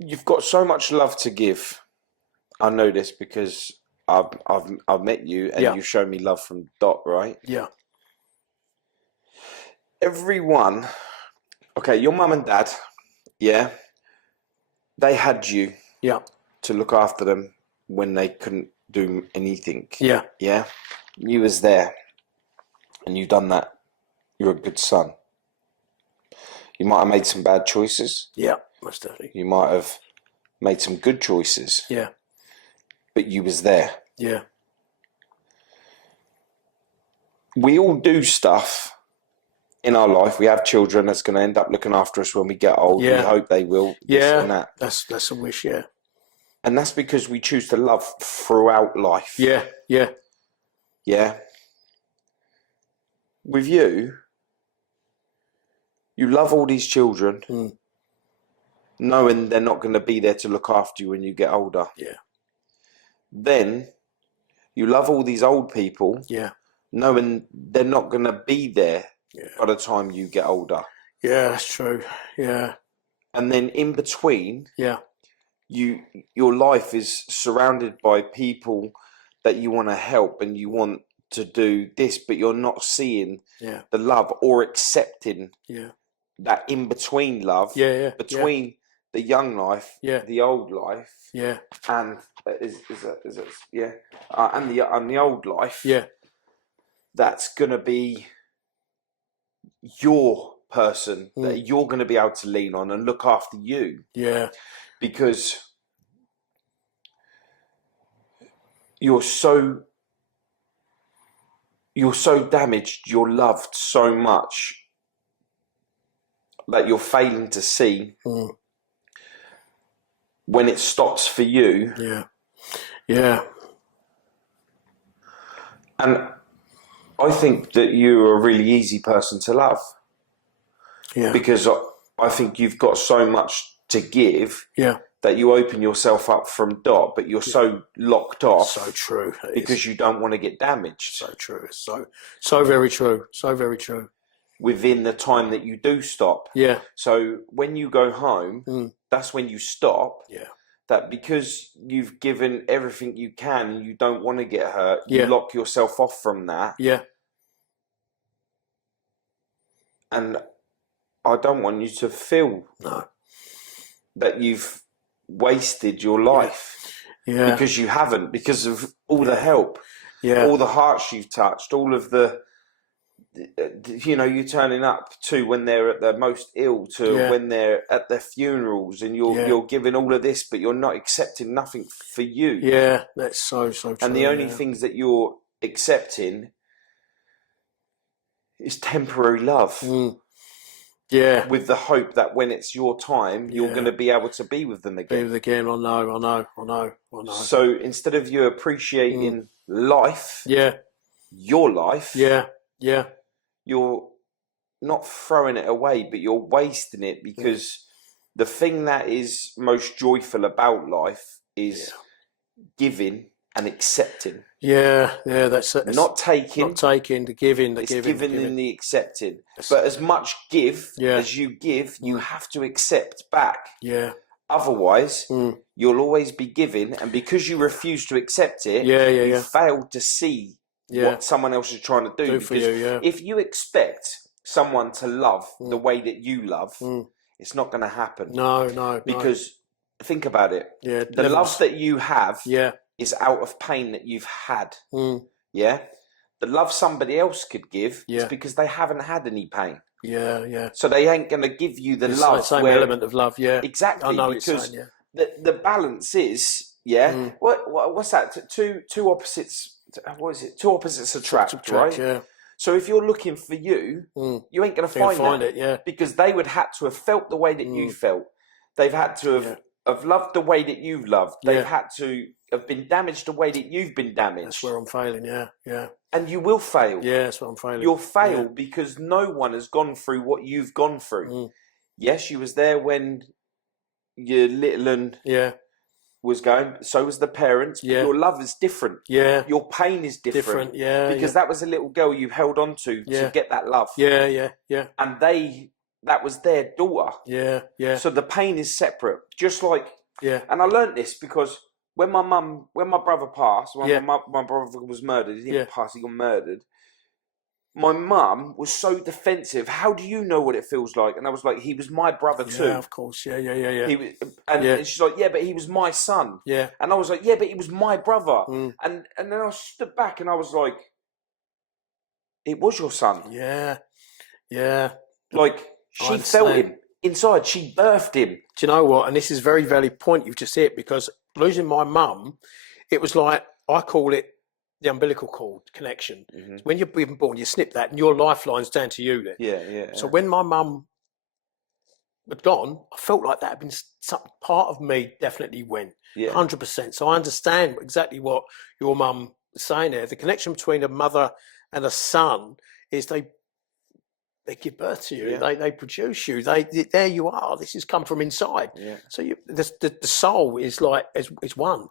you've got so much love to give. I know this because I've met you and you've shown me love from Dot, right? Yeah. Everyone, okay, your mum and dad, yeah, they had you to look after them when they couldn't do anything. Yeah. Yeah. You was there and you've done that. You're a good son. You might have made some bad choices. Yeah, most definitely. You might have made some good choices. Yeah. But you was there. Yeah. We all do stuff in our life. We have children that's going to end up looking after us when we get old. Yeah. We hope they will. Yeah. And that. That's a wish, yeah. And that's because we choose to love throughout life. Yeah, yeah. Yeah. With you, you love all these children, knowing they're not going to be there to look after you when you get older. Yeah. Then you love all these old people, knowing they're not going to be there by the time you get older. Yeah, that's true. Yeah. And then in between, your life is surrounded by people that you want to help and you want to do this, but you're not seeing the love or accepting that in between love between the young life, the old life, and and the old life. That's gonna be your person that you're gonna be able to lean on and look after you. Yeah, because you're so damaged, you're loved so much that you're failing to see when it stops for you. Yeah. And I think that you're a really easy person to love. Yeah. Because I think you've got so much to give. That you open yourself up from Dot, but you're so locked off. So true. Because you don't want to get damaged. So true. So very true. So very true. Within the time that you do stop. Yeah. So when you go home, that's when you stop. Yeah. That because you've given everything you can and you don't want to get hurt, you lock yourself off from that. Yeah. And I don't want you to feel that you've wasted your life. Yeah. Because you haven't, because of all the help. Yeah. All the hearts you've touched, all of the you're turning up to when they're at their most ill, to when they're at their funerals, and you're giving all of this, but you're not accepting nothing for you. Yeah, that's so true. And the only things that you're accepting is temporary love. Yeah. With the hope that when it's your time, you're going to be able to be with them again. Be with again. I know. So instead of you appreciating life, your life, you're not throwing it away, but you're wasting it, because the thing that is most joyful about life is giving and accepting. That's it. Not taking, the giving, it's giving and the accepting. But as much give as you give, you have to accept back. Otherwise, you'll always be giving, and because you refuse to accept it, you fail to see what someone else is trying to do. For you, if you expect someone to love the way that you love, it's not going to happen. No. Because think about it. Yeah, the love that you have is out of pain that you've had. Yeah. The love somebody else could give is because they haven't had any pain. Yeah. So they ain't going to give you the love. The same element of love, Exactly. I know because saying, the balance is, what's that? Two opposites. What is it? Two opposites attract, right? Yeah. So if you're looking for you, you ain't going to find it, because they would have to have felt the way that you felt. They've had to have loved the way that you've loved. They've had to have been damaged the way that you've been damaged. That's where I'm failing, yeah. And you will fail. Yeah, that's what I'm failing. You'll fail because no one has gone through what you've gone through. Yes, you was there when your little one was going. So was the parents. But your love is different. Yeah. Your pain is different. Because that was a little girl you held on to get that love. Yeah. And that was their daughter. Yeah. So the pain is separate. Just like, and I learned this because when my brother passed, when my brother was murdered, he didn't pass, he got murdered. My mum was so defensive. How do you know what it feels like? And I was like, he was my brother too. Yeah, of course. Yeah. He was, and she's like, yeah, but he was my son. Yeah. And I was like, yeah, but he was my brother. And then I stood back and I was like, it was your son. Yeah. Like, she felt him inside. She birthed him. Do you know what? And this is a very valid point you've just hit, because losing my mum, it was like, I call it the umbilical cord connection. When you're being born, you snip that and your lifeline's down to you then. Yeah. So when my mum had gone, I felt like that had been some part of me definitely went. 100%. So I understand exactly what your mum was saying there. The connection between a mother and a son is they give birth to you. They produce you. There you are. This has come from inside. So the soul is like is one.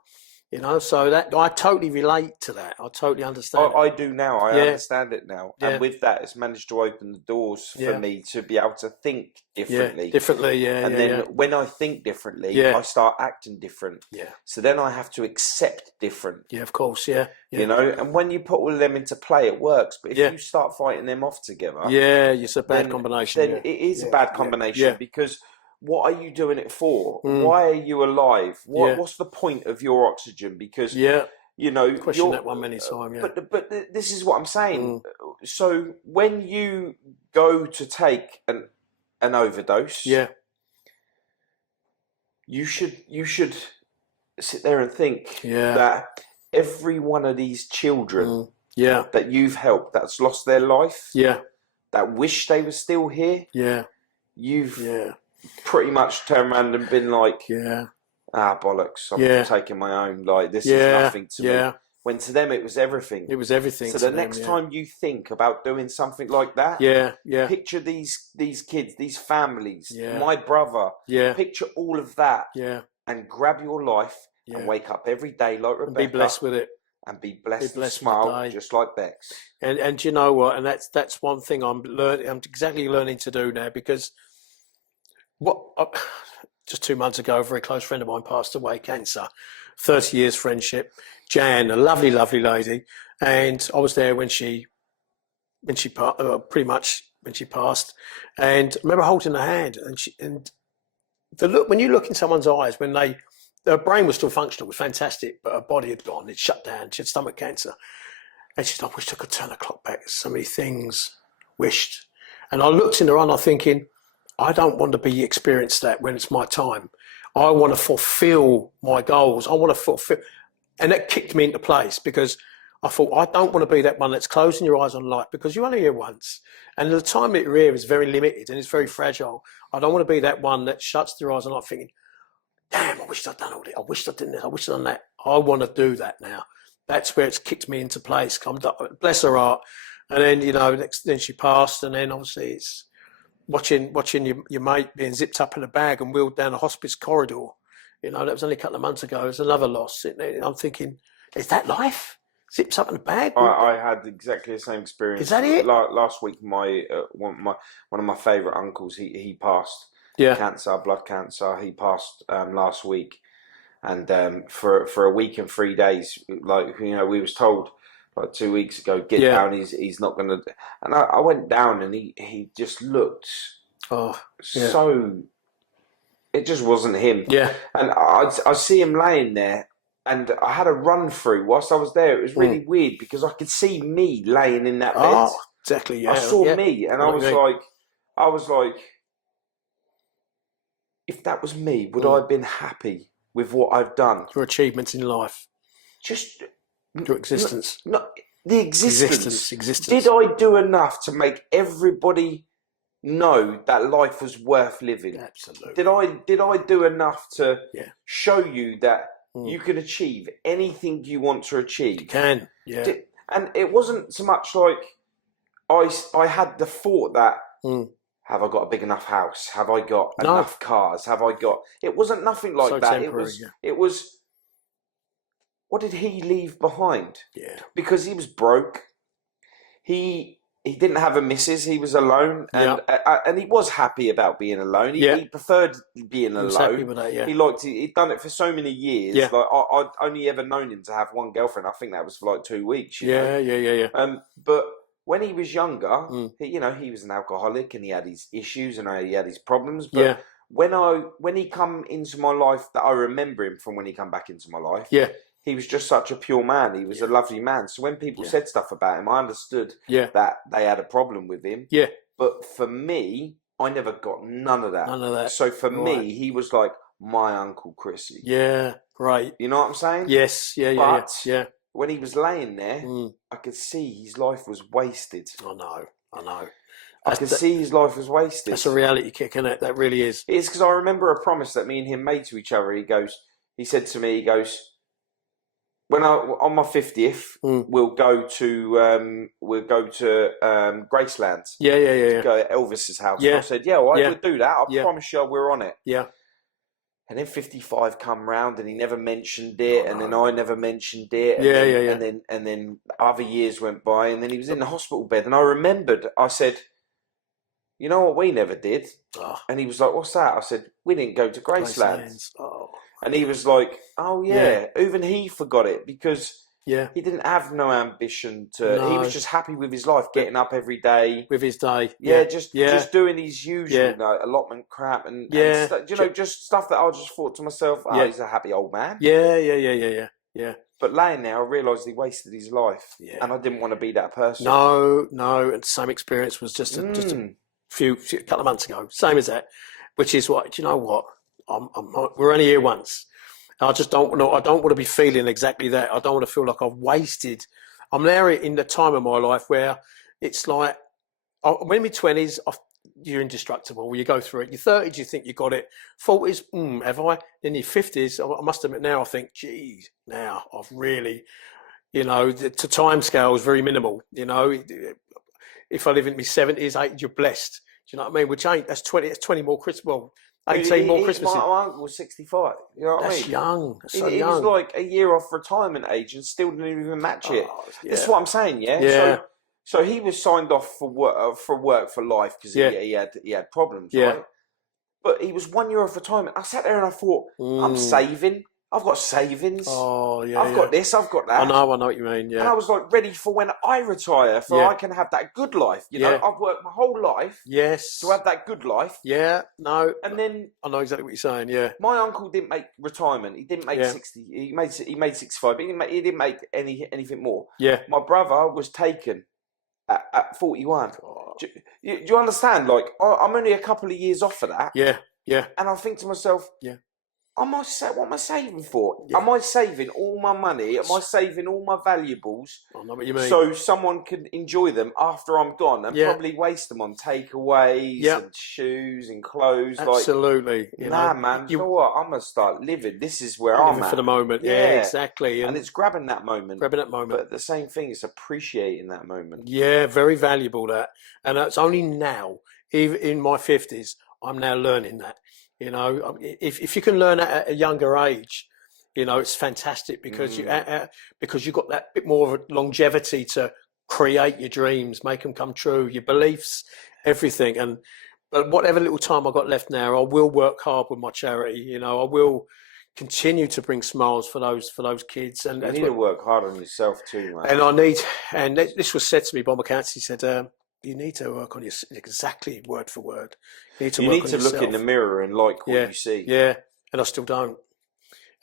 You know, so that I totally relate to that. I totally understand. I do now. I understand it now, and with that, it's managed to open the doors for me to be able to think differently. And then when I think differently, I start acting different. So then I have to accept different. Yeah, of course. Yeah. You know, and when you put all of them into play, it works. But if you start fighting them off together, it's a bad combination. Then it is a bad combination because. What are you doing it for? Why are you alive? What's the point of your oxygen? Because you know, question that one many times. But this is what I'm saying. So when you go to take an overdose, you should sit there and think that every one of these children that you've helped, that's lost their life, that wish they were still here, you've pretty much turned around and been like, bollocks, I'm taking my own, like, this is nothing to me. When to them it was everything. It was everything. So the next time you think about doing something like that, picture these kids, these families, my brother, picture all of that, and grab your life and wake up every day like Rebecca. And be blessed with it. And be blessed and smile just like Bex. And you know what? And that's one thing I'm exactly learning to do now, because just 2 months ago, a very close friend of mine passed away, cancer. 30 years friendship. Jan, a lovely, lovely lady, and I was there when she pretty much when she passed, and I remember holding her hand, and the look when you look in someone's eyes when her brain was still functional, was fantastic, but her body had gone, it shut down. She had stomach cancer, and she said, "I wish I could turn the clock back. There's so many things wished," and I looked in her eye, and I'm thinking, I don't want to be experienced that when it's my time. I want to fulfill my goals. I want to fulfill. And that kicked me into place, because I thought, I don't want to be that one that's closing your eyes on life, because you're only here once. And the time that you're here is very limited and it's very fragile. I don't want to be that one that shuts their eyes on life thinking, damn, I wish I'd done all this. I wish I'd done this. I wish I'd done that. I want to do that now. That's where it's kicked me into place. Bless her heart. And then, you know, then she passed. And then obviously it's, watching your mate being zipped up in a bag and wheeled down a hospice corridor, you know, that was only a couple of months ago. There's another loss. I'm thinking, is that life? Zips up in a bag? I had exactly the same experience. Is that it? Last week, one of my favourite uncles, he passed, cancer, blood cancer. He passed last week, and for a week and 3 days, like we was told like 2 weeks ago, get down. He's not gonna. And I went down, and he just looked so. It just wasn't him. Yeah. And I see him laying there, and I had a run through whilst I was there. It was really weird because I could see me laying in that bed. Oh, exactly. Yeah. I saw me, and I was like, if that was me, would I have been happy with what I've done? Your achievements in life. Just your existence. Not the existence. Existence. Did I do enough to make everybody know that life was worth living? Absolutely. Did I do enough to show you that you can achieve anything you want to achieve? You can. Yeah. And it wasn't so much like I had the thought that have I got a big enough house? Have I got enough cars? Have I got? It wasn't nothing like so that. It was. What did he leave behind? Yeah. Because he was broke. He didn't have a missus. He was alone, and he was happy about being alone. He preferred being alone. He was happy with that, He liked it. He'd done it for so many years. Yeah. Like I'd only ever known him to have one girlfriend. I think that was for like 2 weeks. You know? Yeah. But when he was younger, he was an alcoholic and he had his issues and he had his problems. But when he come into my life, that I remember him from when he come back into my life. Yeah. He was just such a pure man. He was a lovely man. So when people said stuff about him, I understood that they had a problem with him. Yeah. But for me, I never got none of that. None of that. So for me, he was like my Uncle Chrissy. Yeah. Great. You know what I'm saying? Yes. Yeah. But when he was laying there, I could see his life was wasted. I know. I could see his life was wasted. That's a reality kick, isn't it? That really is. It's because I remember a promise that me and him made to each other. He said to me, when on my 50th, we'll go to Graceland. Yeah. Go to Elvis's house. Yeah. And I said, we'll do that. I promise you, we're on it. Yeah. And then 55 come round, and he never mentioned it, and then I never mentioned it. And then other years went by, and then he was in the hospital bed, and I remembered. I said, "You know what we never did?" And he was like, "What's that?" I said, "We didn't go to Graceland." And he was like, "Oh yeah." Even he forgot it because he didn't have no ambition to. He was just happy with his life, getting up every day with his day. Just doing his usual allotment crap and just stuff that I just thought to myself, he's a happy old man. Yeah. But laying there, I realised he wasted his life, and I didn't want to be that person. No. And the same experience was just a couple of months ago. Same as that, which is what. Do you know what? We're only here once. I just don't want to be feeling exactly that. I don't want to feel like I've wasted. I'm now in the time of my life where it's like, when in my 20s, you're indestructible. You go through it. Your 30s, you think you got it. 40s, have I? In your 50s, I must admit now, I think, geez, now I've really, the time scale is very minimal. If I live in my 70s, 80s, you're blessed. Do you know what I mean? Which that's 20 more Christmas. Well, 18 more Christmases. My uncle was 65. You know what I mean? That's young. That's so he young. was like a year off retirement age and still didn't even match it. That's what I'm saying, Yeah. So he was signed off for work for life because he had problems, right? But he was 1 year off retirement. I sat there and I thought, I'm saving. I've got savings. Oh, yeah. I've got this, I've got that. I know what you mean, yeah. And I was like ready for when I retire, I can have that good life. I've worked my whole life to have that good life. Yeah, no. And then I know exactly what you're saying, yeah. My uncle didn't make retirement. He didn't make 60. He made 65, but he didn't make anything more. Yeah. My brother was taken at 41. Oh. Do you understand? Like, I'm only a couple of years off of that. Yeah. And I think to myself, what am I saving for? Yeah. Am I saving all my money? Am I saving all my valuables? I know what you mean. So someone can enjoy them after I'm gone and probably waste them on takeaways and shoes and clothes. Absolutely. Like, man, you know what? I'm going to start living. This is where I'm at. For the moment. Yeah, exactly. And it's grabbing that moment. But the same thing is appreciating that moment. Yeah, very valuable that. And that's only now, even in my 50s, I'm now learning that. If you can learn at a younger age, it's fantastic because you've got that bit more of a longevity to create your dreams, make them come true, your beliefs, everything. And But whatever little time I got left now, I will work hard with my charity. You know, I will continue to bring smiles for those kids. And you need to work hard on yourself too, man. And I need, and this was said to me by my counselor. He said, "You need to work on your exactly word for word. You need to look in the mirror and like what you see." Yeah, and I still don't,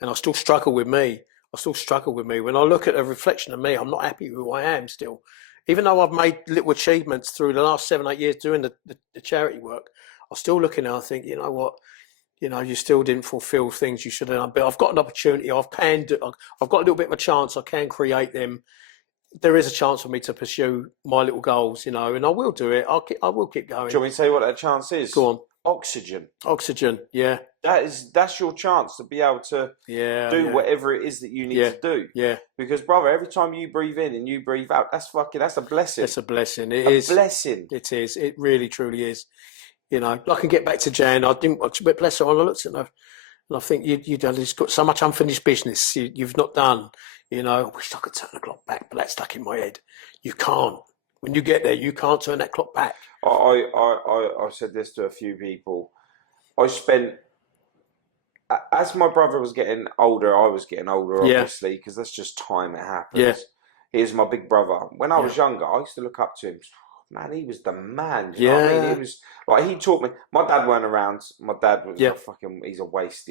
and I still struggle with me. When I look at a reflection of me, I'm not happy with who I am still. Even though I've made little achievements through the last 7-8 years doing the charity work, I'm still looking and I think, you know what, you know, you still didn't fulfil things you should have done. But I've got an opportunity. I've got a little bit of a chance. I can create them. There is a chance for me to pursue my little goals, you know, and I will do it. I will keep going. Do you want me to tell you what that chance is? Go on. Oxygen, yeah. That's your chance to be able to do whatever it is that you need to do. Yeah. Because, brother, every time you breathe in and you breathe out, that's a blessing. It's a blessing. It is. Blessing. It is. It really, truly is. You know, I can get back to Jan. I didn't watch, but bless her. I looked at her and I think you've got so much unfinished business you've not done. You know, I wish I could turn the clock back, but that's stuck in my head. You can't. When you get there, you can't turn that clock back. I said this to a few people. I spent, as my brother was getting older, I was getting older, obviously, because that's just time, it happens. Yeah. He was my big brother. When I was younger, I used to look up to him. Man, he was the man. You know what I mean? It was like he taught me. My dad weren't around. My dad was he's a waste,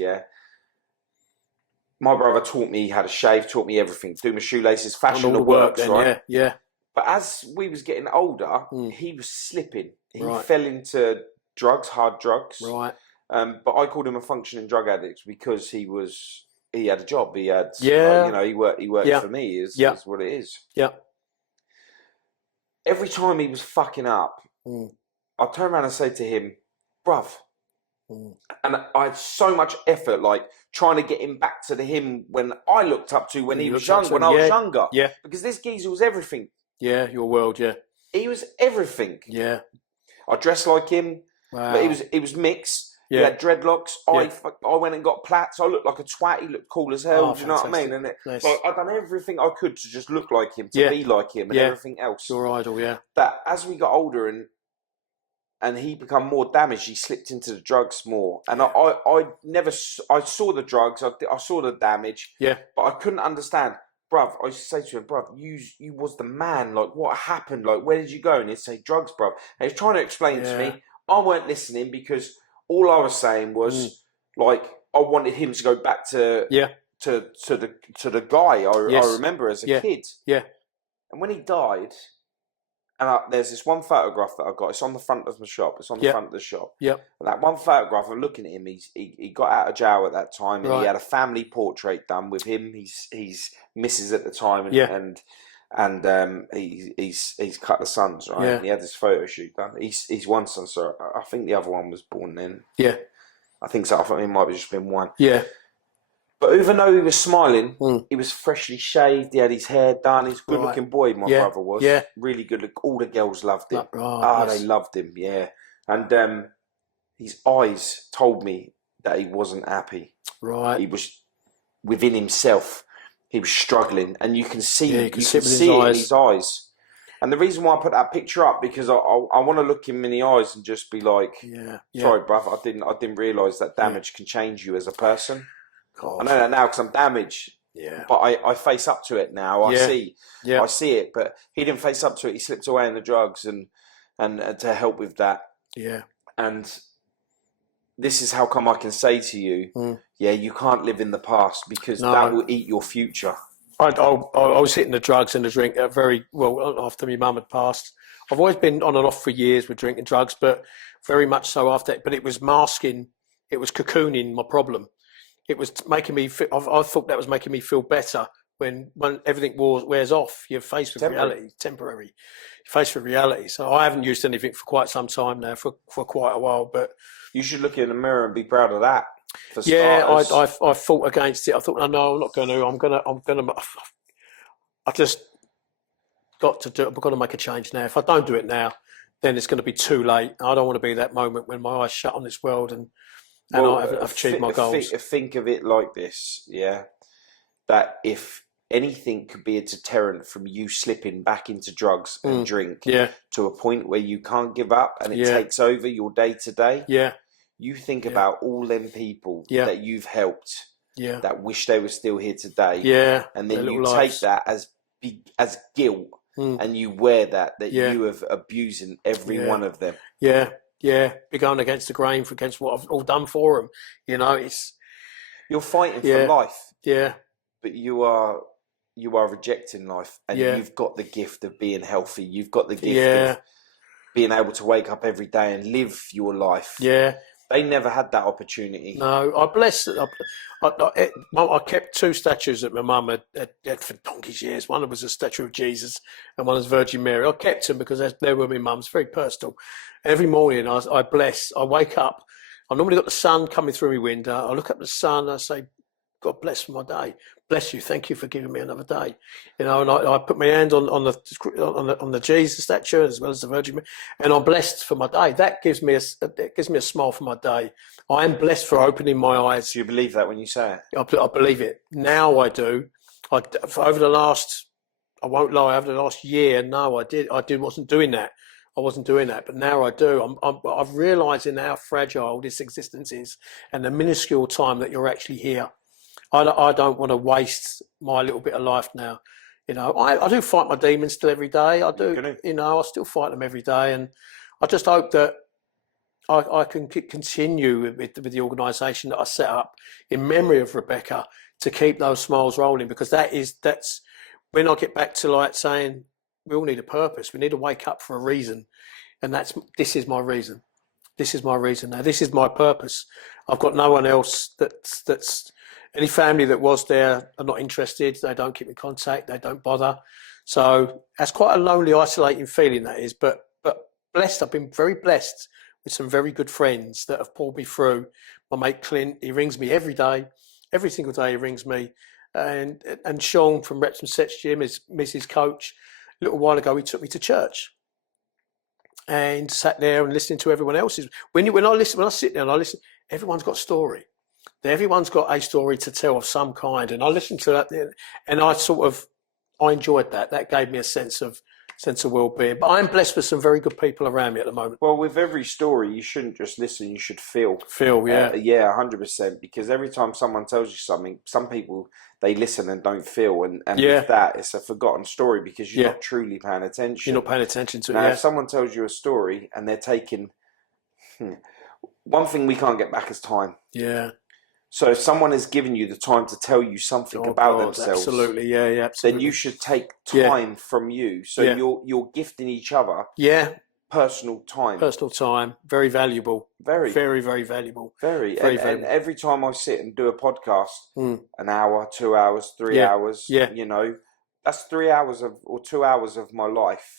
My brother taught me how to shave, taught me everything, do my shoelaces, fashion the works, then, right? Yeah. But as we was getting older, he was slipping. He fell into drugs, hard drugs. Right. But I called him a functioning drug addict because he had a job. He had, he worked for me. Is what it is. Yeah. Every time he was fucking up, I'd turn around and say to him, bruv. And I had so much effort, like trying to get him back to him when I looked up to when he was young, when I was younger. Yeah. Because this geezer was everything. Yeah, your world, yeah. He was everything. Yeah. I dressed like him, but he was mixed. Yeah. He had dreadlocks. I went and got plaits. I looked like a twat. He looked cool as hell. Do you know what I mean? And like, I'd done everything I could to just look like him, to be like him, and everything else. Your idol, yeah. That as we got older and he become more damaged, he slipped into the drugs more. And I saw the drugs. I saw the damage. Yeah. But I couldn't understand. Bruv, I used to say to him, bruv, you was the man. Like, what happened? Like, where did you go? And he'd say, drugs, bruv. And he's trying to explain to me. I weren't listening because all I was saying was, like, I wanted him to go back to the guy I remember as a kid. Yeah. And when he died, and there's this one photograph that I got. It's on the front of the shop. It's on the front of the shop. Yeah. And that one photograph, I'm looking at him. He got out of jail at that time, and he had a family portrait done with him. He's missus at the time, and he's cut the sons, right? And he had this photo shoot done. He's one son, so I think the other one was born then. Yeah. I think so. I think it might have just been one. Yeah. But even though he was smiling, he was freshly shaved. He had his hair done. He's a good-looking boy. My brother was. Yeah. Really good. Look, all the girls loved him. They loved him. Yeah. And his eyes told me that he wasn't happy. Right. He was within himself. He was struggling, and you can see it in his eyes. And the reason why I put that picture up because I want to look him in the eyes and just be like, sorry, bruv, I didn't realise that damage can change you as a person. God. I know that now because I'm damaged. Yeah. But I face up to it now. I see it. But he didn't face up to it. He slipped away in the drugs and to help with that. Yeah. And this is how come I can say to you, you can't live in the past because that will eat your future. I was hitting the drugs and the drink very well after my mum had passed. I've always been on and off for years with drinking drugs, but very much so after. But it was masking, it was cocooning my problem. It was making me feel, I thought that was making me feel better when everything wears off. You're faced with reality, temporary. You're faced with reality. So I haven't used anything for quite some time now, for quite a while. But you should look in the mirror and be proud of that. I fought against it. I thought, no, I'm not going to. I'm gonna. I just got to do it. I've got to make a change now. If I don't do it now, then it's going to be too late. I don't want to be that moment when my eyes shut on this world and I've achieved my goals. Think of it like this, that if anything could be a deterrent from you slipping back into drugs and drink to a point where you can't give up and it takes over your day to day. You think about all them people that you've helped that wish they were still here today. And then you take that as guilt and you wear that you have abusing every one of them. Be going against the grain against what I've all done for them. You know, you're fighting for life. But you are rejecting life, and you've got the gift of being healthy. You've got the gift of being able to wake up every day and live your life. They never had that opportunity. No, I bless. I kept 2 statues that my mum had for donkey's years. One was a statue of Jesus, and one was Virgin Mary. I kept them because they were my mum's. Very personal. Every morning, I bless. I wake up. I normally got the sun coming through my window. I look up at the sun. I say, God bless my day. Bless you. Thank you for giving me another day. You know, and I put my hand on the Jesus statue as well as the Virgin Mary, and I'm blessed for my day. That gives me a smile for my day. I am blessed for opening my eyes. Do you believe that when you say it? I believe it. Now I do. Over the last, I won't lie, over the last year, no, I wasn't doing that. I wasn't doing that, but now I do. I'm realising how fragile this existence is and the minuscule time that you're actually here. I don't want to waste my little bit of life now. You know, I do fight my demons still every day. I do. You know, I still fight them every day, and I just hope that I can continue with the organisation that I set up in memory of Rebecca to keep those smiles rolling, because that's when I get back to like saying we all need a purpose. We need to wake up for a reason, and this is my reason. This is my reason now. This is my purpose. I've got no one else that's any family that was there are not interested. They don't keep in contact. They don't bother. So that's quite a lonely, isolating feeling, that is. But blessed. I've been very blessed with some very good friends that have pulled me through. My mate Clint, he rings me every day. Every single day he rings me. And Sean from Reps and Sets Gym is Mrs. Coach. A little while ago, he took me to church and sat there and listening to everyone else's. When I sit there and I listen, everyone's got a story. Everyone's got a story to tell of some kind, and I listened to that, and I enjoyed that. That gave me a sense of well-being. But I'm blessed with some very good people around me at the moment. Well, with every story, you shouldn't just listen; you should feel. Feel, yeah, 100%. Because every time someone tells you something, some people they listen and don't feel, and with that, it's a forgotten story because you're not truly paying attention. You're not paying attention to it. Now, if someone tells you a story and they're taking one thing we can't get back is time. Yeah. So if someone has given you the time to tell you something about themselves, absolutely, absolutely, then you should take time from you. So you're gifting each other personal time. Personal time, very valuable. Very, very, very valuable. Very valuable. And every time I sit and do a podcast, an hour, 2 hours, 3 hours, you know, that's 3 hours or 2 hours of my life.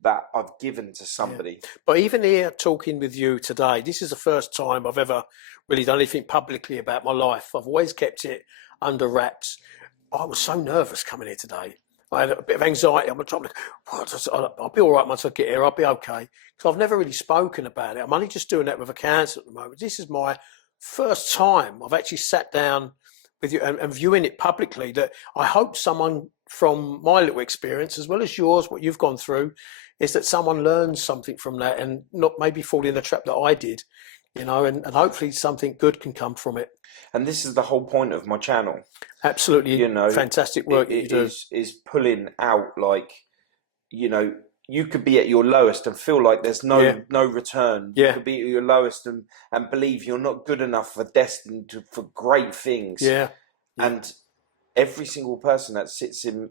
That I've given to somebody. But even here talking with you today, this is the first time I've ever really done anything publicly about my life. I've always kept it under wraps. I was so nervous coming here today. I had a bit of anxiety. I'm trying to, I'll be all right once I get here. I'll be okay. Because I've never really spoken about it. I'm only just doing that with a cancer at the moment. This is my first time I've actually sat down with you and viewing it publicly. That I hope someone from my little experience, as well as yours, what you've gone through, is that someone learns something from that and not maybe fall in the trap that I did, you know, and hopefully something good can come from it. And this is the whole point of my channel. Absolutely, you know, fantastic work you do. Is pulling out, like, you know, you could be at your lowest and feel like there's no return. You could be at your lowest and believe you're not good enough for destined for great things. And every single person that sits in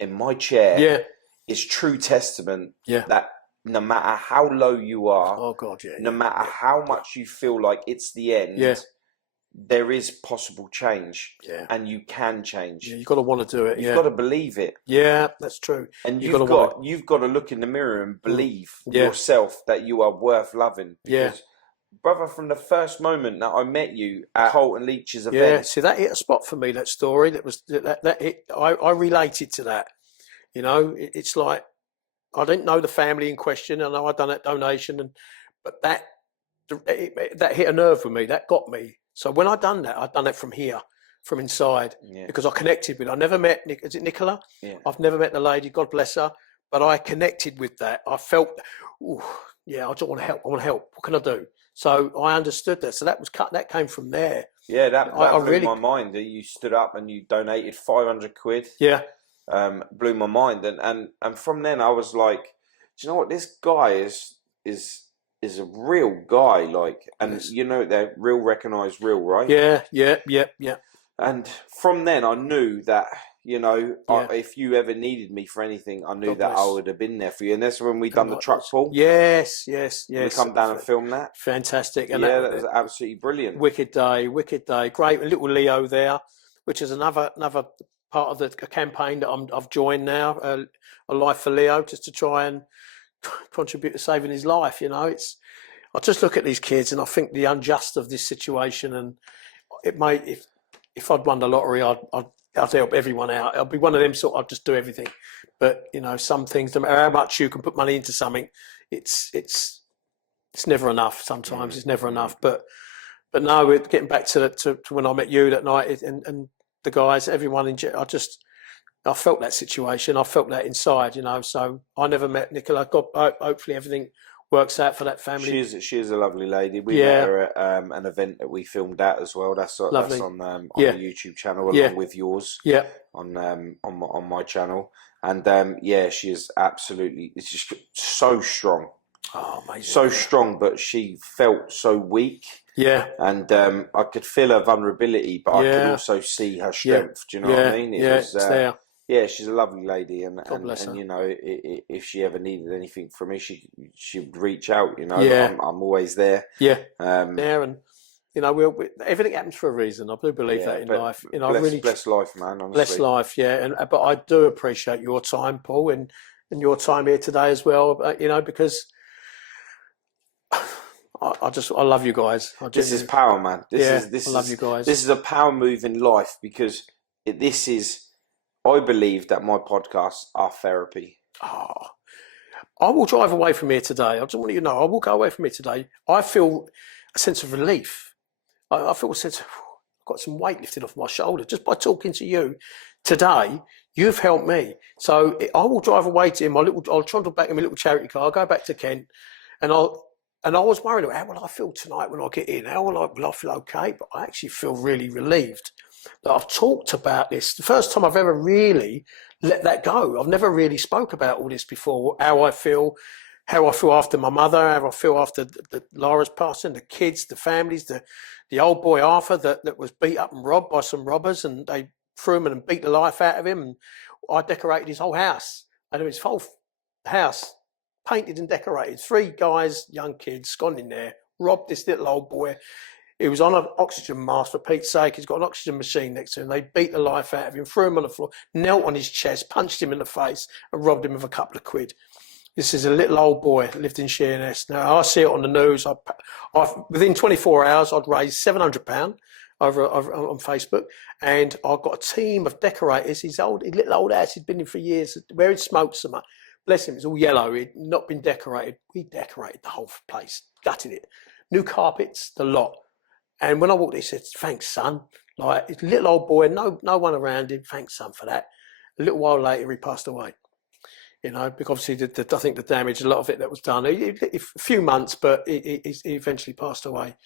my chair is true testament that no matter how low you are, no matter how much you feel like it's the end, there is possible change, and you can change. You've got to want to do it. You've got to believe it. Yeah, that's true. And you've got to look in the mirror and believe yourself that you are worth loving. Because, brother, from the first moment that I met you at Holt and Leach's event, see, that hit a spot for me. That story that hit. I related to that. You know, it's like I didn't know the family in question. I know I'd done that donation, but that hit a nerve with me. That got me. So when I'd done that from here. from inside Yeah. because I connected with. I never met is it Nicola? Yeah. I've never met the lady. God bless her, but I connected with that. I felt, ooh, yeah, I just want to help. I want to help. What can I do? So I understood that. So that was cut. That came from there. Yeah, that I blew really, my mind. That you stood up and you donated 500 quid. yeah. Blew my mind, and from then I was like, do you know what, this guy is a real guy, like, and Yes. you know they're real, recognized real, right? Yeah. And from then I knew that, you know, Yeah. if you ever needed me for anything, I knew God that bless. I would have been there for you. And that's when we done the truck pull. Yes. We come down and film that. Fantastic. And yeah, that was absolutely brilliant. Wicked day. Great. A little Leo there, which is another part of the campaign that I've joined now. A Life for Leo, just to try and contribute to saving his life. You know, I just look at these kids and I think the unjust of this situation, and it may if I'd won the lottery, I'd help everyone out. I'd be one of them sort. I'd just do everything. But you know, some things, no matter how much you can put money into something, it's never enough. Sometimes it's never enough. But no, we're getting back to when I met you that night and the guys, everyone in jail. I felt that situation. I felt that inside, you know. So I never met Nicola. Hopefully everything works out for that family. She is a lovely lady. We met her at an event that we filmed at as well. That's on the YouTube channel along with yours. Yeah. On my channel, and she is absolutely. It's just so strong. Oh, amazing. So strong, but she felt so weak. Yeah. And I could feel her vulnerability, but I could also see her strength. Do you know what I mean? It's there. Yeah, she's a lovely lady, and you know, if she ever needed anything from me, she would reach out. You know, I'm always there. Yeah, there, and you know, everything happens for a reason. I do believe that in life. You know, bless life, man. Honestly. Bless life, yeah. But I do appreciate your time, Paul, and your time here today as well. You know, because I love you guys. This is power, man. I love you guys. This is a power move in life because this is. I believe that my podcasts are therapy. Oh, I will drive away from here today. I just want you to know, I will go away from here today. I feel a sense of relief. I feel a sense of, I've got some weight lifted off my shoulder just by talking to you today. You've helped me. So I will drive away to him. I'll trundle back in my little charity car. I'll go back to Kent, and I was worried about how will I feel tonight when I get in? Will I feel okay? But I actually feel really relieved that I've talked about this. The first time I've ever really let that go. I've never really spoke about all this before. How I feel after my mother, how I feel after the Lyra's passing, the kids, the families, the old boy Arthur that was beat up and robbed by some robbers, and they threw him and beat the life out of him. And I decorated his whole house, and his whole house painted and decorated. 3 guys, young kids, gone in there, robbed this little old boy. He was on an oxygen mask, for Pete's sake. He's got an oxygen machine next to him. They beat the life out of him, threw him on the floor, knelt on his chest, punched him in the face, and robbed him of a couple of quid. This is a little old boy that lived in Sheerness. Now, I see it on the news. Within 24 hours, I'd raised £700 over on Facebook, and I've got a team of decorators. His little old house he'd been in for years, where he'd smoked so much. Bless him, it's all yellow. It'd not been decorated. We decorated the whole place, gutted it. New carpets, the lot. And when I walked in, he said, "Thanks, son." Like, it's a little old boy, no one around him. "Thanks, son, for that." A little while later, he passed away. You know, because obviously, I think the damage, a lot of it that was done, a few months, but he eventually passed away.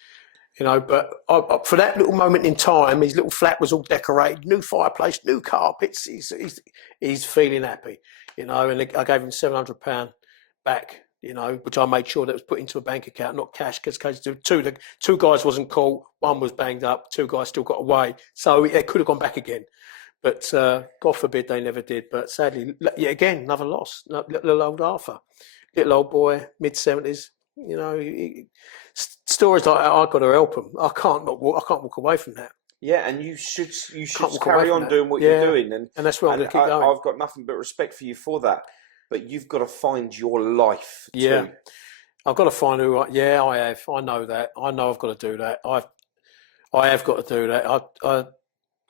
You know, but for that little moment in time, his little flat was all decorated, new fireplace, new carpets. He's feeling happy, you know. And I gave him £700 back, you know, which I made sure that was put into a bank account, not cash, because the 2 guys wasn't caught, 1 was banged up, 2 guys still got away, so it could have gone back again. But God forbid they never did. But sadly, yet again, another loss. Little old Arthur, little old boy, mid-70s. You know, stories like that, I've got to help him. I can't walk away from that. Yeah, and you should carry on doing what you're doing, and that's where I'm going to keep going. I've got nothing but respect for you for that. But you've got to find your life too. Yeah, I've got to find who. I have. I know that. I know I've got to do that. I have got to do that.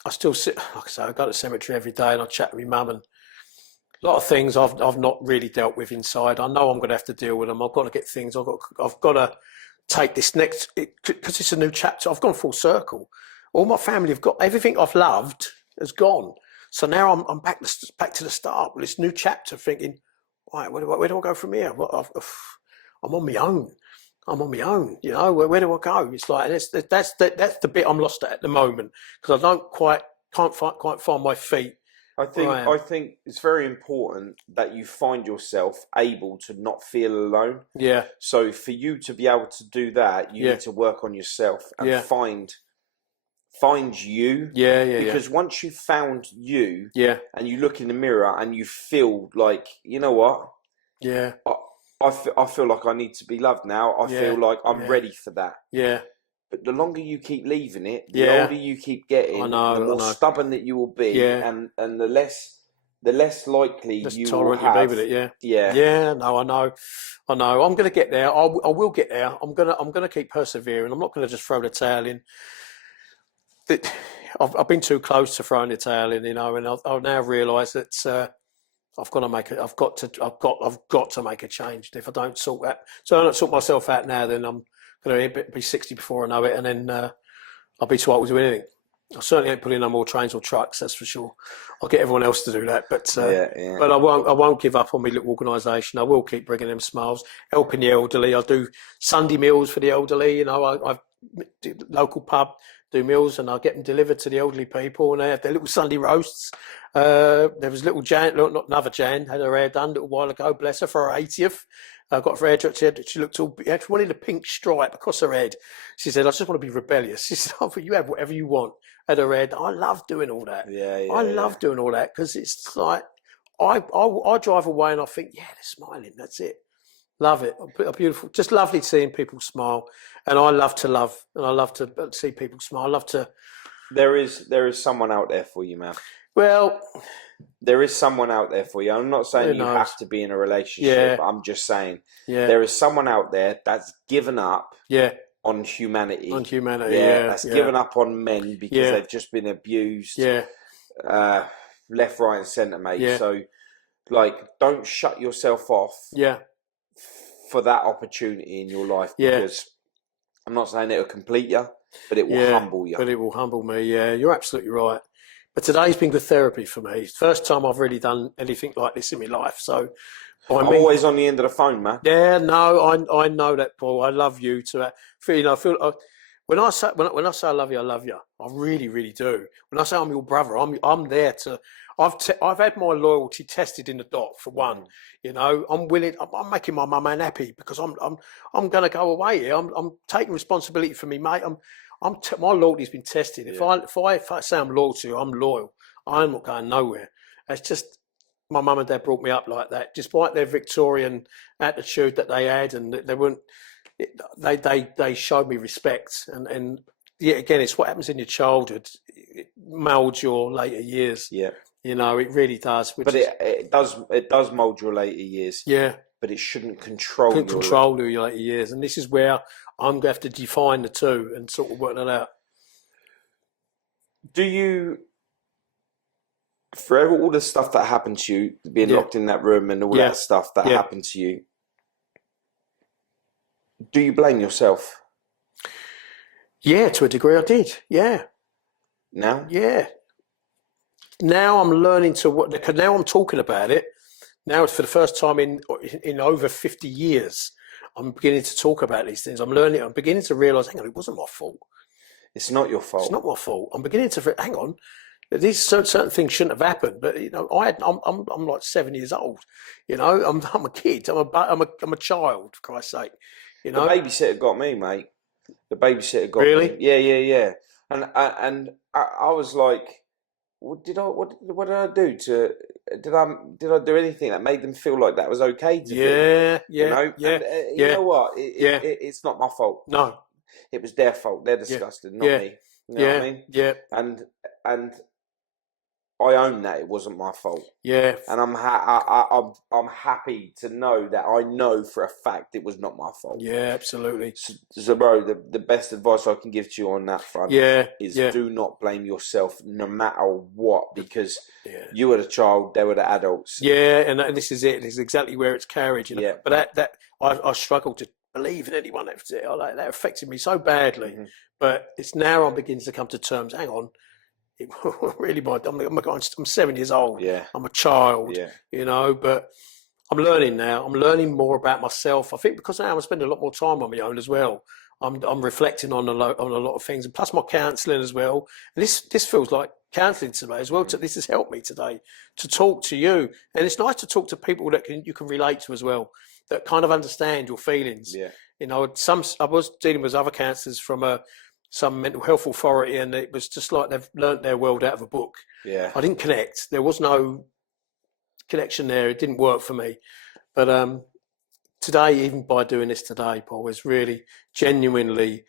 I still sit. Like I say, I go to the cemetery every day and I chat with my mum, and a lot of things I've not really dealt with inside. I know I'm going to have to deal with them. I've got to get things. I've got to take this next, because it's a new chapter. I've gone full circle. all my family have got everything I've loved has gone. So now I'm back to the start with this new chapter, thinking, right, where do I go from here? I'm on my own. I'm on my own. You know, where do I go? It's like that's the bit I'm lost at the moment, because I can't quite find my feet. I think it's very important that you find yourself able to not feel alone. Yeah. So for you to be able to do that, you need to work on yourself and find you. Because once you've found you, and you look in the mirror and you feel like, you know what? Yeah. I feel like I need to be loved now. I feel like I'm ready for that. Yeah. But the longer you keep leaving it, the older you keep getting, the more stubborn that you will be, and the less likely you will have. You be with it, No, I know. I'm going to get there. I will get there. I'm going to keep persevering. I'm not going to just throw the towel in. I've been too close to throwing the towel in, you know, and I now realise that I've got to make a change. If I don't sort myself out now, then I'm going to be 60 before I know it, and then I'll be too old to do anything. I certainly ain't putting no more trains or trucks, that's for sure. I'll get everyone else to do that, but but I won't give up on my little organisation. I will keep bringing them smiles, helping the elderly. I do Sunday meals for the elderly. You know, I do local pub, do meals, and I get them delivered to the elderly people, and they have their little Sunday roasts. There was little Jan, not another Jan, had her hair done a little while ago, bless her, for her 80th. I got her hair, she looked all, she wanted a pink stripe across her head. She said, I just want to be rebellious. She said, oh, you have whatever you want. Had her hair done. I love doing all that. I love doing all that, because it's like, I drive away and I think, yeah, they're smiling, that's it. Love it. A beautiful, just lovely seeing people smile. And I love to love, and I love to see people smile. I love to. There is someone out there for you, man. Well, there is someone out there for you. I'm not saying you have to be in a relationship. I'm just saying there is someone out there that's given up on humanity. That's given up on men because they've just been abused. Left, right, and centre, mate. So, like, don't shut yourself off. For that opportunity in your life, because I'm not saying it'll complete you, but it will humble you. But it will humble me. Yeah, you're absolutely right. But today's been good therapy for me. First time I've really done anything like this in my life. So I'm always on the end of the phone, man. Yeah, no, I know that, Paul. I love you to feel. You know, I feel when I say I love you, I love you. I really, really do. When I say I'm your brother, I'm there to. I've had my loyalty tested in the dock for one. You know, I'm willing. I'm making my mum unhappy because I'm going to go away here. I'm taking responsibility for me, mate. My loyalty's been tested. If I say I'm loyal to you, I'm loyal. I'm not going nowhere. It's just my mum and dad brought me up like that, despite their Victorian attitude that they had, and they weren't. They showed me respect, and again, it's what happens in your childhood. It moulds your later years. Yeah. You know, it really does. But it does mould your later years. Yeah. But it shouldn't control your later years. And this is where I'm going to have to define the two and sort of work that out. Do you, for all the stuff that happened to you, being locked in that room and all that stuff that happened to you, do you blame yourself? Yeah, to a degree I did. Yeah. Now? Yeah. Now I'm learning because now I'm talking about it. Now it's for the first time in over 50 years. I'm beginning to talk about these things. I'm learning. I'm beginning to realise, hang on, it wasn't my fault. It's not your fault. It's not my fault. I'm beginning to hang on. These certain things shouldn't have happened. But you know, I'm like 7 years old. You know, I'm a kid. I'm a child. For Christ's sake. You know, the babysitter got me, mate. The babysitter got me. Really? Yeah. And I was like, what did I do to? Did I do anything that made them feel like that was okay to do? You know? You know what? It's not my fault. No, it was their fault. They're disgusted, not me. You know what I mean? Yeah. And I own that it wasn't my fault. Yeah. And I'm happy to know that I know for a fact it was not my fault. Yeah, absolutely. So bro, the best advice I can give to you on that front is do not blame yourself no matter what, because you were the child, they were the adults. Yeah, and this is it. This is exactly where it's carried. You know? But that I struggle to believe in anyone. That affected me so badly. But it's now I'm beginning to come to terms. Hang on, it really might. I'm 7 years old. Yeah. I'm a child. Yeah. You know, but I'm learning now. I'm learning more about myself. I think because now I'm spending a lot more time on my own as well. I'm reflecting on a lot of things, and plus my counselling as well. And this feels like counselling today as well. This has helped me today to talk to you, and it's nice to talk to people that you can relate to as well, that kind of understand your feelings. Yeah. You know, I was dealing with other counsellors from some mental health authority, and it was just like they've learnt their world out of a book. Yeah. I didn't connect. There was no connection there. It didn't work for me. But today, even by doing this today, Paul, has really genuinely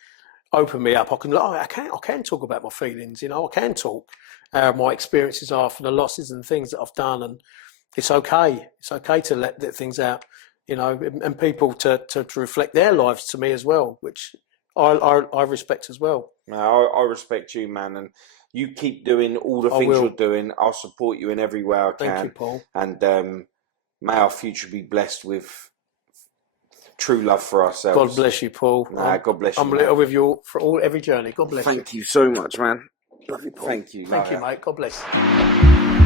opened me up. I can talk about my feelings. You know, I can talk how my experiences are for the losses and things that I've done, and it's okay. It's okay to let things out. You know, and people to reflect their lives to me as well, which I respect as well. No, I respect you, man, and you keep doing all the things you're doing. I'll support you in every way I can. Thank you, Paul. And may our future be blessed with true love for ourselves. God bless you, Paul. God bless you. I'm little with you for every journey. God bless you. Thank you so much, man. Love you, Paul. Thank you. Thank you, mate. God bless.